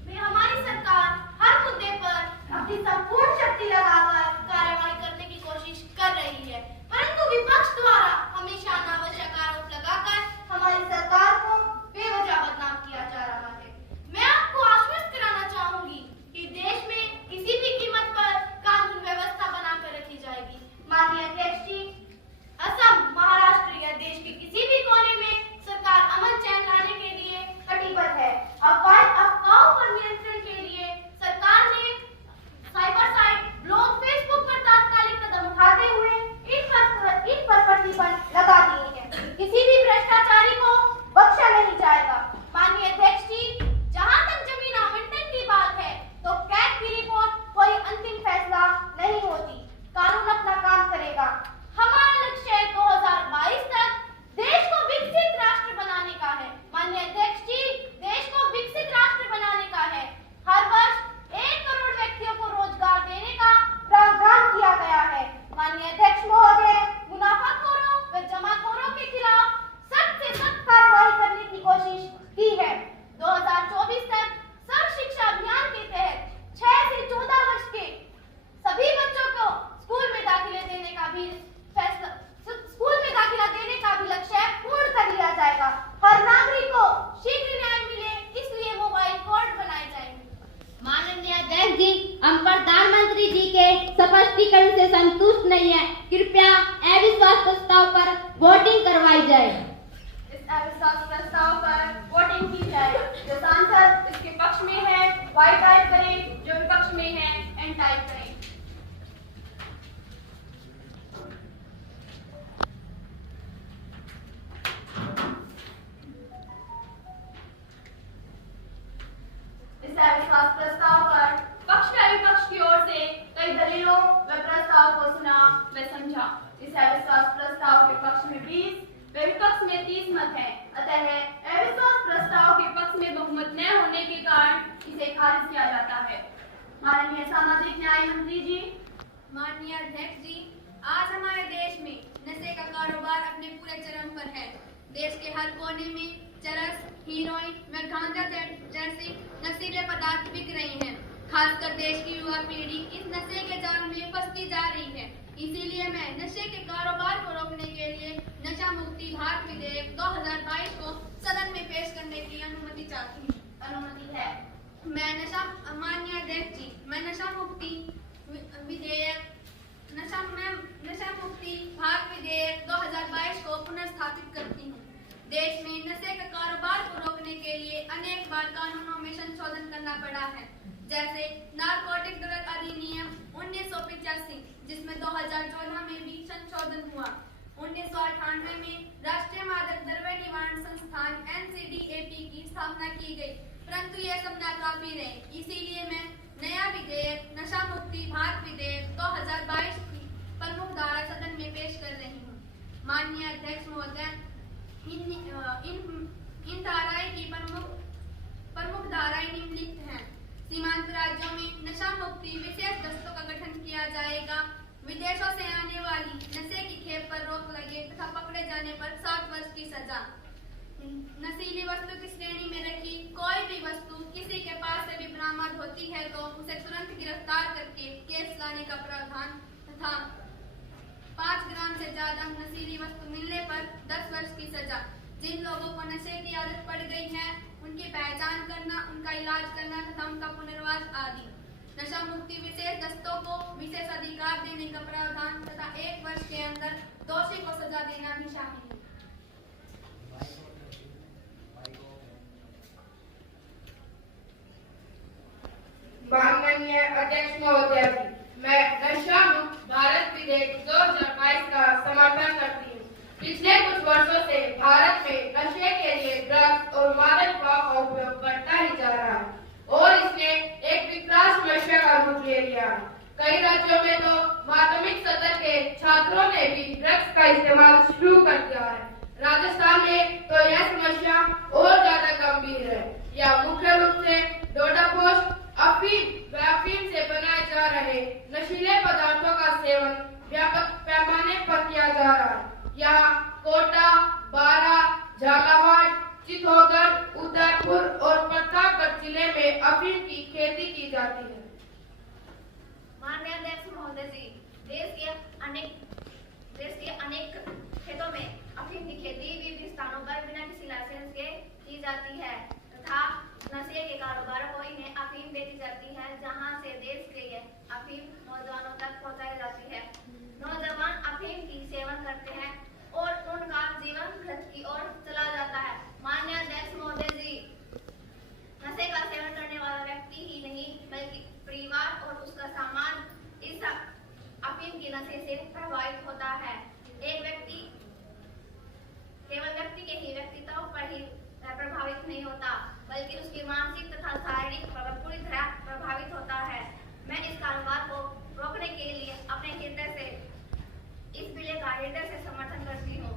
मैं हमारी सरकार हर मुद्दे पर अपनी संपूर्ण शक्ति लगाकर कार्रवाई करने की कोशिश कर रही है, परंतु विपक्ष द्वारा हमेशा अनावश्यक आरोप लगाकर हमारी सरकार को बेवजह बदनाम किया जा रहा है। मैं आपको आश्वस्त कराना चाहूंगी कि देश में किसी भी कीमत पर कानून व्यवस्था बनाकर रखी जाएगी। माननीय अध्यक्ष जी, असम, महाराष्ट्र या देश के किसी भी कोने में सरकार अमन चैन लाने के लिए कटिबद्ध है। अफवाहों पर नियंत्रण के लिए सरकार ने साइबर साइट, ब्लॉग, फेसबुक पर तात्कालिक कदम उठाते हुए इन पर प्रतिबंध लगा दिए हैं। किसी भी भ्रष्टाचारी को बख्शा नहीं जाएगा। माननीय अध्यक्ष जी, जहां तक जमीन आवंटन की बात है तो कैग की रिपोर्ट कोई अंतिम फैसला नहीं होती। कानून अपना काम करेगा। हमारा लक्ष्य 2022 तक देश को विकसित राष्ट्र बनाने का है। माननीय अध्यक्ष जी, देश को विकसित राष्ट्र बनाने का है। हर वर्ष 1 करोड़ व्यक्तियों को रोजगार देने का प्रावधान किया गया है। माननीय अध्यक्ष महोदय, मुनाफाखोरों व जमाखोरों के खिलाफ सख्त से सख्त कार्रवाई करने की कोशिश की है। 2024 तक सर्व शिक्षा अभियान के तहत 6 से 14 वर्ष के सभी बच्चों को स्कूल में दाखिला देने का भी लक्ष्य पूर्ण कर लिया जाएगा। हर नागरिक को शीघ्र न्याय मिले, इसलिए मोबाइल कोर्ट बनाए जाएंगे। माननीय अध्यक्ष जी, हम प्रधानमंत्री जी के स्पष्टीकरण से संतुष्ट नहीं है। कृपया अविश्वास प्रस्ताव पर वोटिंग करवाई जाए। इस अविश्वास प्रस्ताव पर वोटिंग की जाए। जो सांसद इसके पक्ष में है वाई टाइप करें, जो विपक्ष में है एन टाइप करें। माननीय सामाजिक न्याय मंत्री जी। माननीय अध्यक्ष जी, आज हमारे देश में नशे का कारोबार अपने पूरे चरम पर है। देश के हर कोने में चरस, हीरोइन व गांजा जैसे नशीले पदार्थ बिक रहे हैं। खासकर देश की युवा पीढ़ी इस नशे के जाल में फंसती जा रही है। इसीलिए मैं नशे के कारोबार को रोकने के लिए नशा मुक्ति भारत विधेयक 2022 को सदन में पेश करने की अनुमति चाहती हूँ। अनुमति है। माननीय अध्यक्ष जी, मैं नशा मुक्ति भारत विधेयक 2022 को पुनर्स्थापित करती हूँ। देश में नशे के कारोबार को रोकने के लिए अनेक बार कानूनों में संशोधन करना पड़ा है, जैसे नारकोटिक ड्रग अधिनियम 1985, जिसमें 2014 में भी संशोधन हुआ। 1998 में राष्ट्रीय मादक द्रव्य निवारण संस्थान NCDAP की स्थापना की गई, परंतु यह सब नाकाफी रहे। इसीलिए मैं नया विधेयक नशा मुक्ति भारत विधेयक 2022 की प्रमुख धारा सदन में पेश कर रही हूँ। माननीय अध्यक्ष महोदय, इन धाराएं की प्रमुख धाराएं निम्नलिखित हैं। सीमांत राज्यों में नशा मुक्ति विशेष दस्तों का गठन किया जाएगा। विदेशों से आने वाली नशे की खेप पर रोक लगे तथा पकड़े जाने पर 7 वर्ष की सजा। नशीली वस्तु की श्रेणी में रखी कोई भी वस्तु किसी के पास से भी बरामद होती है तो उसे तुरंत गिरफ्तार करके केस लाने का प्रावधान तथा 5 ग्राम से ज्यादा नशीली वस्तु मिलने पर 10 वर्ष की सजा। जिन लोगों को नशे की आदत पड़ गई है उनकी पहचान करना, उनका इलाज करना तथा उनका पुनर्वास आदि। नशा मुक्ति विशेष दस्तों को विशेष अधिकार देने का प्रावधान तथा 1 वर्ष के अंदर दोषी को सजा देना भी शामिल है। माननीय अध्यक्ष महोदय, मैं नशा मुक्त भारत विधेयक 2022 का समर्थन करती हूँ। पिछले कुछ वर्षों से भारत में नशे के लिए ड्रग्स और मादक दवाओं का उपयोग बढ़ता ही जा रहा है और इसने एक विकराल समस्या का रूप ले लिया है। कई राज्यों में तो माध्यमिक स्तर के छात्रों ने भी ड्रग्स का इस्तेमाल शुरू कर दिया है। राजस्थान में तो यह समस्या और ज्यादा गंभीर है। यह मुख्य रूप से डोडापोस्ट, अफीम से बनाए जा रहे नशीले पदार्थों का सेवन व्यापक पैमाने पर किया जा रहा है। यहाँ कोटा, बारा, झालावाड़, चित्तौड़गढ़, उदयपुर और प्रतापगढ़ जिले में अफीम की खेती की जाती है। माननीय अध्यक्ष महोदय जी, देश के अनेक खेतों में अफीम की खेती विभिन्न स्थानों पर बिना किसी लाइसेंस के की जाती है तथा नशे के कारोबार को इन्हें अफीम बेची जाती है, जहां से देश के ये अफीम नौजवानों तक पहुंचाई जाती है। नौजवान अफीम की सेवन करते हैं और उनका जीवन खर्च की ओर चला जाता है। माननीय अध्यक्ष महोदय जी, नशे का सेवन करने वाला व्यक्ति ही नहीं बल्कि परिवार और उसका सामान इस अफीम के नशे से प्रभावित होता है। एक व्यक्ति केवल व्यक्ति के ही व्यक्तित्व पर ही प्रभावित नहीं होता बल्कि उसकी मानसिक तथा शारीरिक पूरी तरह प्रभावित होता है। मैं इस कारोबार को रोकने के लिए अपने हृदय से इस बिल का हृदय से समर्थन करती हूँ।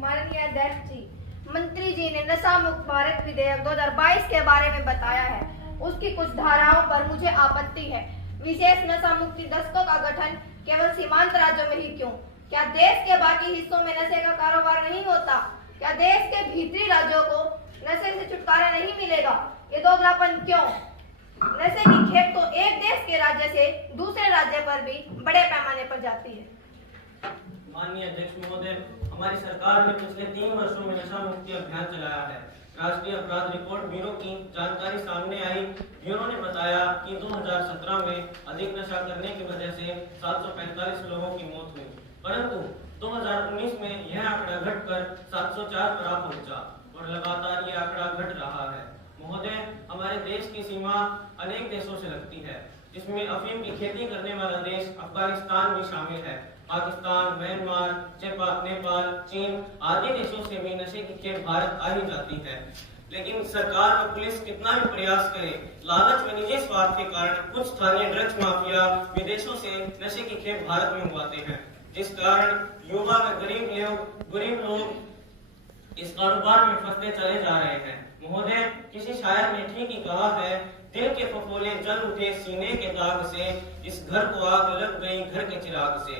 माननीय अध्यक्ष जी, मंत्री जी ने नशा मुक्त भारत विधेयक 2022 के बारे में बताया है। उसकी कुछ धाराओं पर मुझे आपत्ति है। विशेष नशा मुक्ति दस्तों का गठन केवल सीमांत राज्यों में ही क्यों? क्या देश के बाकी हिस्सों में नशे का कारोबार नहीं होता? क्या देश के भीतरी राज्यों को नशे से छुटकारा नहीं मिलेगा? ये दोगलापन क्यों? नशे की खेप तो एक देश के राज्य से दूसरे राज्य पर भी बड़े पैमाने पर जाती है। माननीय अध्यक्ष महोदय, हमारी सरकार ने पिछले 3 वर्षों में नशा मुक्ति अभियान चलाया है। राष्ट्रीय अपराध रिपोर्ट ब्यूरो की जानकारी सामने आई। ब्यूरो ने बताया कि 2017 में अधिक नशा करने की वजह से 745 लोगों की मौत हुई, परंतु 2019 में यह आंकड़ा घटकर 704 पर आ पहुंचा और लगातार ये आंकड़ा घट रहा है। महोदय, हमारे देश की सीमा अनेक देशों से लगती है, जिसमें अफीम की खेती करने वाला देश अफगानिस्तान भी शामिल है। पाकिस्तान, म्यांमार, नेपाल, चीन आदि देशों से भी नशे की खेप भारत आ ही जाती है। लेकिन सरकार और पुलिस कितना भी प्रयास करे, लालच व निजी स्वार्थ के कारण कुछ स्थानीय ड्रग्स माफिया विदेशों से नशे की खेप भारत में मंगवाते हैं, जिस कारण युवा व गरीब लोग इस कारोबार में फंसते चले जा रहे हैं। महोदय, किसी शायर ने ठीक ही कहा है दिल के फफोले जल उठे सीने के दाग से, इस घर को आग लग गई घर के चिराग से।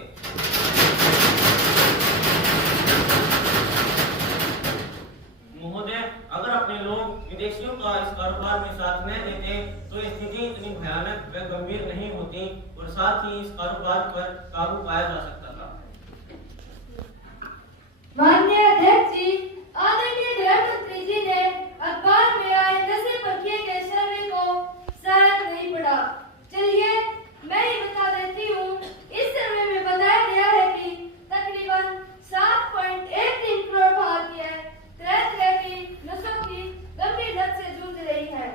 महोदय, अगर अपने लोग विदेशियों का इस कारोबार में साथ न देते तो स्थिति इतनी भयानक व गंभीर नहीं होती और साथ ही इस कारोबार पर काबू पाया जा सकता था। माननीय अध्यक्ष जी, आदरणीय गृह मंत्री जी ने अखबार में आए नशे पर किए गए सर्वे को शायद नहीं पढ़ा। चलिए मैं ही बता देती हूँ। इस सर्वे में बताया गया है कि तकरीबन 7.13 करोड़ भारतीय तरह तरह की नशों की गंभीर लत से जूझ रही है।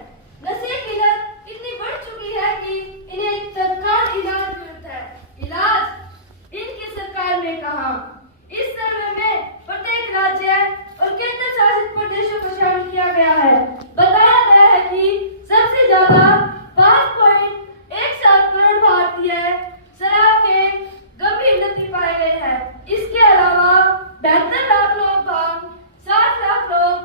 नशे की लत इतनी बढ़ चुकी है कि इन्हें तत्काल इलाज जरूरत है। इलाज इनकी सरकार ने कहा। इस सर्वे में प्रत्येक राज्य और केंद्र शासित प्रदेशों को शामिल किया गया है। बताया गया है कि सबसे ज्यादा 5.17 करोड़ भारतीय शराब के गंभीर लती पाए गए हैं। इसके अलावा 72 लाख लोग भांग, 60 लाख लोग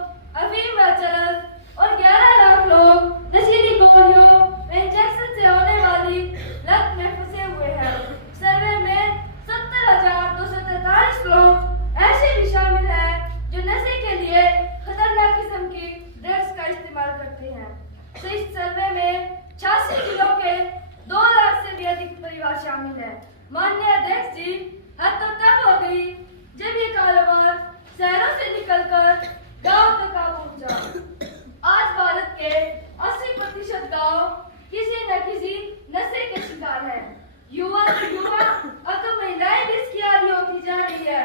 अफीम व चरस और 11 लाख लोग नशीली गोलियों व इंजेक्शन से होने वाली लत में फंसे हुए हैं। सर्वे में 70,243 लोग ऐसे भी शामिल हैं जो नशे के लिए खतरनाक किस्म की ड्रग्स का इस्तेमाल करते हैं। तो इस सर्वे में 86 जिलों के 2 लाख से भी अधिक परिवार शामिल हैं। माननीय अध्यक्ष जी, हद तो तब हो गई जब ये कारोबार शहरों से निकलकर गांव तक आ पहुंचा। आज भारत के 80% गांव किसी न किसी नशे के शिकार हैं। युवा तो युवा, अब तो महिलाएं भी इसकी आदी होती जा रही है।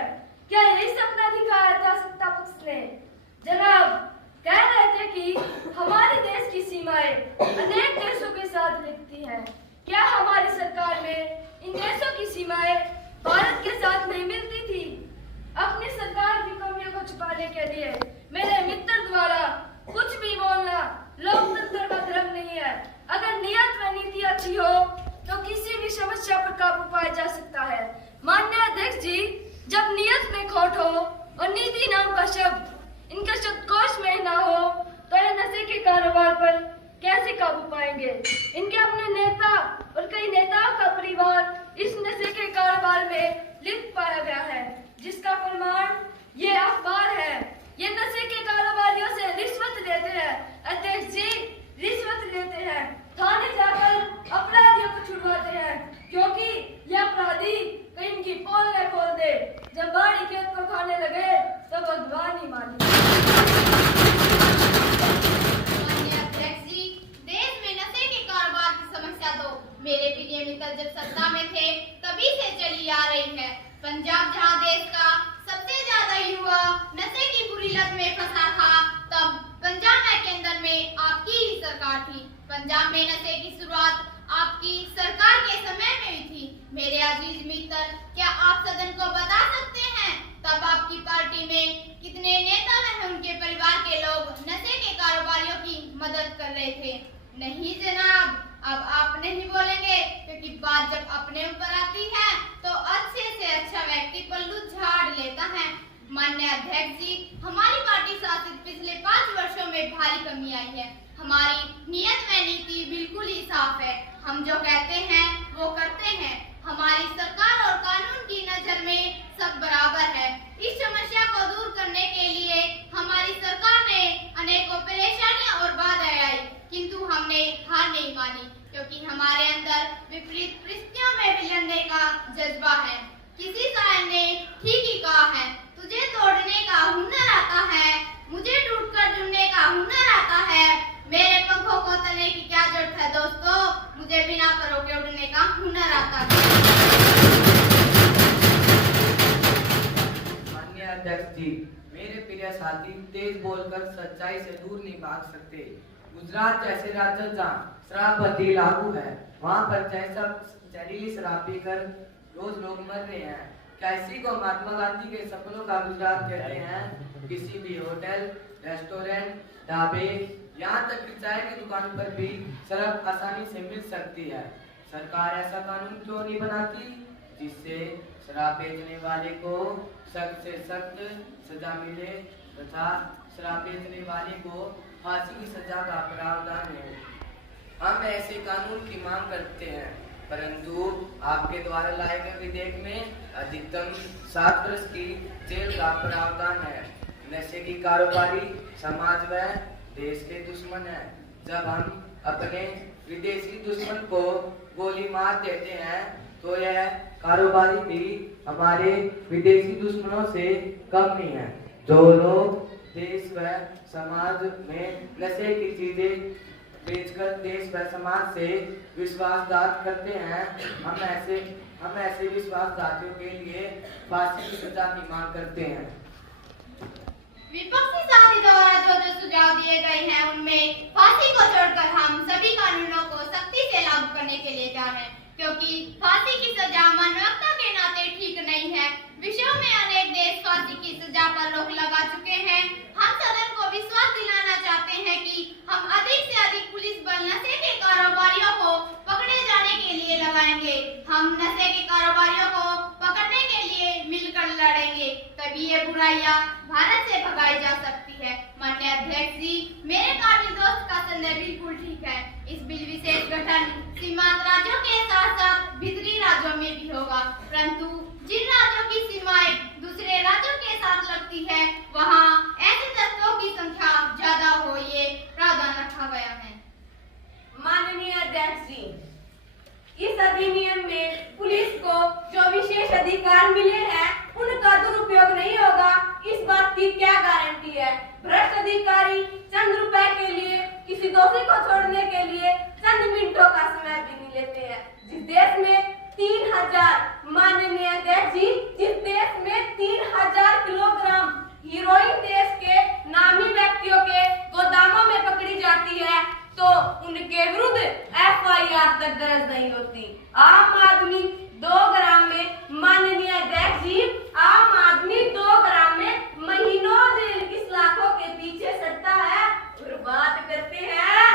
क्या यही सपना दिखाया था सत्ता पक्ष ने? जनाब, कह रहे थे कि हमारे देश की सीमाएं अनेक देशों के साथ लिखती हैं। क्या हमारी सरकार में इन देशों की सीमाएं भारत के साथ नहीं मिलती थी? अपनी सरकार की कमियों को छुपाने के लिए मेरे मित्र द्वारा कुछ भी बोलना लोकतंत्र का धर्म नहीं है। अगर नियत व नीति अच्छी हो तो किसी भी समस्या पर काबू पाया जा सकता है। माननीय अध्यक्ष जी, जब नियत में खोट हो और नीति नाम का शब्द इनके शब्दकोश में न हो तो ये नशे के कारोबार पर कैसे काबू पाएंगे? इनके अपने नेता और कई नेताओं का परिवार इस नशे के कारोबार में लिप्त पाया गया है, जिसका प्रमाण ये अखबार है। ये नशे के कारोबारियों से रिश्वत लेते हैं। अध्यक्ष जी, रिश्वत लेते हैं, थाने जाकर अपराधियों को छुड़वाते हैं, क्योंकि ये अपराधी कहीं इनकी पोल न खोल दे। जब बाड़ी खेत को खाने लगे तो भगवान ही माने। माननीय अध्यक्ष जी, देश में नशे के कारोबार की समस्या तो मेरे प्रिय मित्र जब सत्ता में थे तभी से चली आ रही है। पंजाब जहां देश का सबसे ज्यादा युवा नशे की बुरी लत में फंसा था, तब पंजाब में केंद्र में आपकी ही सरकार थी। पंजाब में नशे की शुरुआत आपकी सरकार के समय में हुई थी। मेरे अजीज मित्र, क्या आप सदन को बता सकते हैं तब आपकी पार्टी में कितने नेता व उनके परिवार के लोग नशे के कारोबारियों की मदद कर रहे थे? नहीं जनाब, अब आप नहीं बोलेंगे, क्योंकि बात जब अपने ऊपर आती है तो अच्छे से अच्छा व्यक्ति पल्लू झाड़ लेता है। माननीय अध्यक्ष जी, हमारी पार्टी शासित पिछले 5 वर्षों में भारी कमी आई है। हमारी नियत व नीति बिल्कुल ही साफ है। हम जो कहते हैं वो करते हैं। हमारी सरकार और कानून की नजर में सब बराबर है। इस समस्या को दूर करने के लिए हमारी सरकार ने अनेकों परेशानियां और बाधाएं आई, किंतु हमने हार नहीं मानी, क्योंकि हमारे अंदर विपरीत परिस्थितियों में भी लड़ने का जज्बा है। किसी शायर ने ठीक ही कहा है, तुझे तोड़ने का हुनर आता है, मुझे टूटकर जुड़ने का हुनर आता है। मेरे पंखों को तने की क्या जरूरत है दोस्तों, मुझे बिना परों के उड़ने का हुनर आता है। माननीय अध्यक्ष जी, मेरे प्रिय साथी, तेज बोलकर सच्चाई से दूर नहीं भाग सकते। गुजरात जैसे राज्य जहाँ शराबबंदी लागू है, वहाँ पर जहरीली शराब पीकर रोज लोग मर रहे हैं। क्या इसी को महात्मा गांधी के सपनों का गुजरात कहते हैं? किसी भी होटल, रेस्टोरेंट, ढाबे, यहाँ तक कि चाय की दुकान पर भी शराब आसानी से मिल सकती है। सरकार ऐसा कानून क्यों नहीं बनाती जिससे शराब बेचने वाले को सख्त से सख्त सजा मिले तथा शराब बेचने वाले को फांसी की सजा का प्रावधान हो? हम ऐसे कानून की मांग करते हैं, परंतु आपके द्वारा लाए गए विधेयक में अधिकतम 7 वर्ष की जेल का प्रावधान है। नशे की कारोबारी समाज व देश के दुश्मन है। जब हम अपने विदेशी दुश्मन को गोली मार देते हैं तो यह कारोबारी भी हमारे विदेशी दुश्मनों से कम नहीं है। जो लोग देश व समाज में नशे की चीजें बेचकर देश व समाज से विश्वासघात करते हैं, हम ऐसे विश्वासघातियों के लिए फांसी की सजा की मांग करते हैं। विपक्षी साथी द्वारा जो सुझाव दिए गए हैं उनमें फांसी को छोड़कर हम सभी कानूनों को सख्ती से लागू करने के लिए तैयार हैं, क्योंकि फांसी की सजा मानवता के नाते ठीक नहीं है। विश्व में अनेक देश फांसी की सजा पर रोक लगा चुके हैं। हम सदन को विश्वास दिलाना चाहते हैं कि हम अधिक से अधिक पुलिस बल नशे के कारोबारियों को पकड़े जाने के लिए लगाएंगे। हम नशे के कारोबारियों को पकड़ने के लिए मिलकर लड़ेंगे, तभी ये बुराइयां भारत से भगाई जा सकती है। माननीय अध्यक्ष जी, मेरे काबिल दोस्त का संदेह बिल्कुल ठीक है। इस बिल विशेष गठन सीमांत राज्यों के साथ साथ भीतरी राज्यों में भी होगा, परंतु जिन राज्यों की सीमाएं दूसरे राज्यों के साथ लगती है वहाँ ऐसे तत्वों की संख्या ज्यादा हो, ये प्रावधान रखा गया है। माननीय अध्यक्ष जी, इस अधिनियम में पुलिस को जो विशेष अधिकार मिले हैं उनका दुरुपयोग नहीं होगा, इस बात की क्या गारंटी है? भ्रष्ट अधिकारी चंद रुपए के लिए किसी दोषी को छोड़ने के लिए चंद मिनटों का समय भी नहीं लेते हैं। जिस देश में 3000 माननीय अध्यक्ष जी, जिस देश में 3000 किलोग्राम हीरोइन देश के नामी व्यक्तियों के गोदामों में पकड़ी जाती है तो उनके विरुद्ध FIR तक दर्ज नहीं होती। आम आदमी 2 ग्राम में, माननीय अध्यक्ष जी, आम आदमी 2 ग्राम में महीनों जेल की सलाखों के पीछे सड़ता है और बात करते हैं।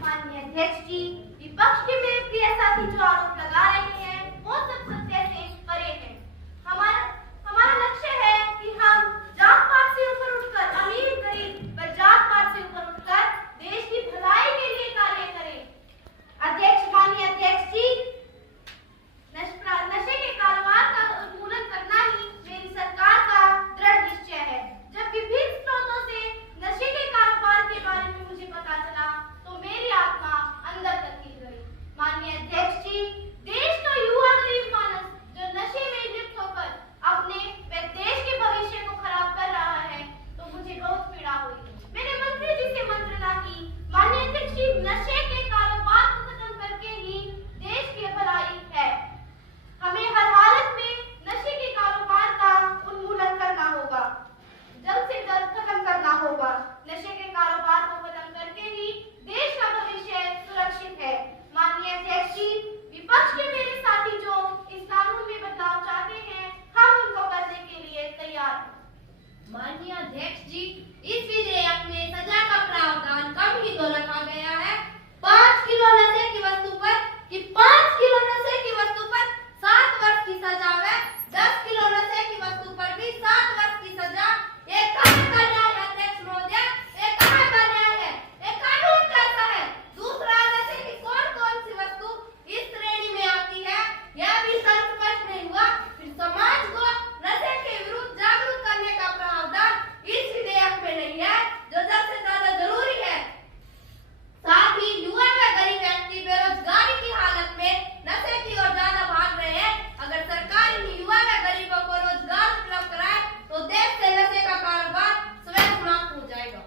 माननीय अध्यक्ष जी, विपक्ष के मेरे प्रिय साथी जो आरोप लगा रहे हैं वो सब सत्य से परे है। हमारा लक्ष्य है कि हम जात पात से ऊपर उठकर, अमीर गरीब पर जात पात से ऊपर उठकर देश की भलाई के लिए कार्य करें। माननीय अध्यक्ष जी, नशे के कारोबार का उन्मूलन करना ही मेरी सरकार का दृढ़ निश्चय है। जब विभिन्न स्रोतों से नशे के कारोबार के बारे में मुझे पता चला तो मेरी आत्मा अंदर तक हिल गई। माननीय अध्यक्ष जी, देश का युवा गरीब मानस जो नशे में लिप्त होकर अपने व देश के भविष्य को खराब कर रहा है तो मुझे बहुत पीड़ा हुई। मैंने मंत्री जी से मंत्रणा की, माननीय अध्यक्ष जी, नशे के कारोबार को खत्म करके ही देश की भलाई है। हमें हर हालत में नशे के कारोबार का उन्मूलन करना होगा, जल्द से जल्द खत्म करना होगा। नशे के कारोबार को खत्म करके ही देश का भविष्य सुरक्षित है। माननीय अध्यक्ष जी, विपक्ष के मेरे साथी जो इस कानून में बदलाव चाहते हैं, हम उनको करने के लिए तैयार हैं। माननीय अध्यक्ष जी, इस विधेयक में सजा का प्रावधान कम ही तो रखा गया है। 5 किलो नशे की वस्तु पर 7 वर्ष की सजा है, 10 किलो नशे की वस्तु पर भी 7 वर्ष की सजा। ये कहाँ का न्याय है अध्यक्ष महोदय? ये कहाँ का न्याय है? ये कानून कैसा है? दूसरा, नशे की कौन सी वस्तु इस श्रेणी में आती है, यह भी स्पष्ट नहीं हुआ। फिर समाज को नशे के विरुद्ध जागरूक करने का प्रावधान इस विधेयक में नहीं है, जो सबसे ज्यादा जरूरी है। साथ ही युवा व गरीब व्यक्ति बेरोजगारी की हालत में नशे की ओर ज्यादा भाग रहे हैं। अगर सरकार इन युवा व गरीबों को रोजगार उपलब्ध कराए तो देश से नशे का कारोबार स्वयं समाप्त हो जाएगा।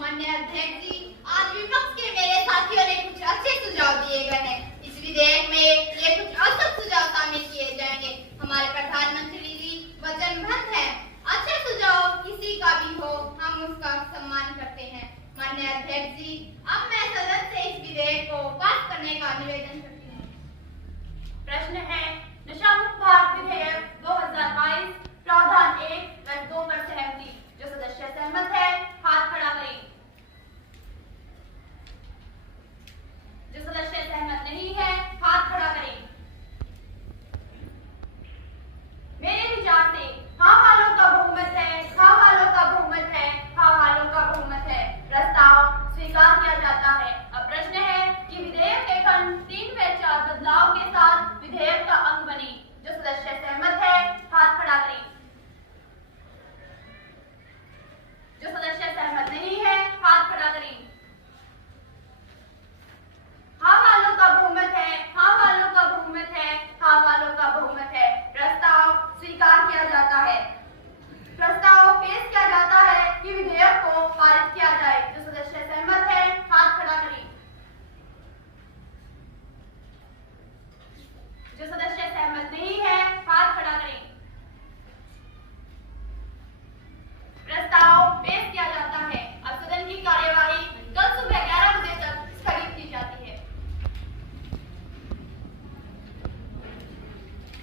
माननीय अध्यक्ष जी, आज विपक्ष के मेरे साथियों ने कुछ अच्छे सुझाव दिए गए हैं। इस विधेयक में ये कुछ असत सुझाव शामिल किए जाएंगे। हमारे प्रधानमंत्री जी वचनबद्ध हैं, अच्छे सुझाव किसी का भी हो हम उसका सम्मान करते हैं। माननीय अध्यक्ष जी, अब मैं सदन से इस विधेयक को पास करने का निवेदन करती हूँ। प्रश्न है, नशा मुक्त भारत विधेयक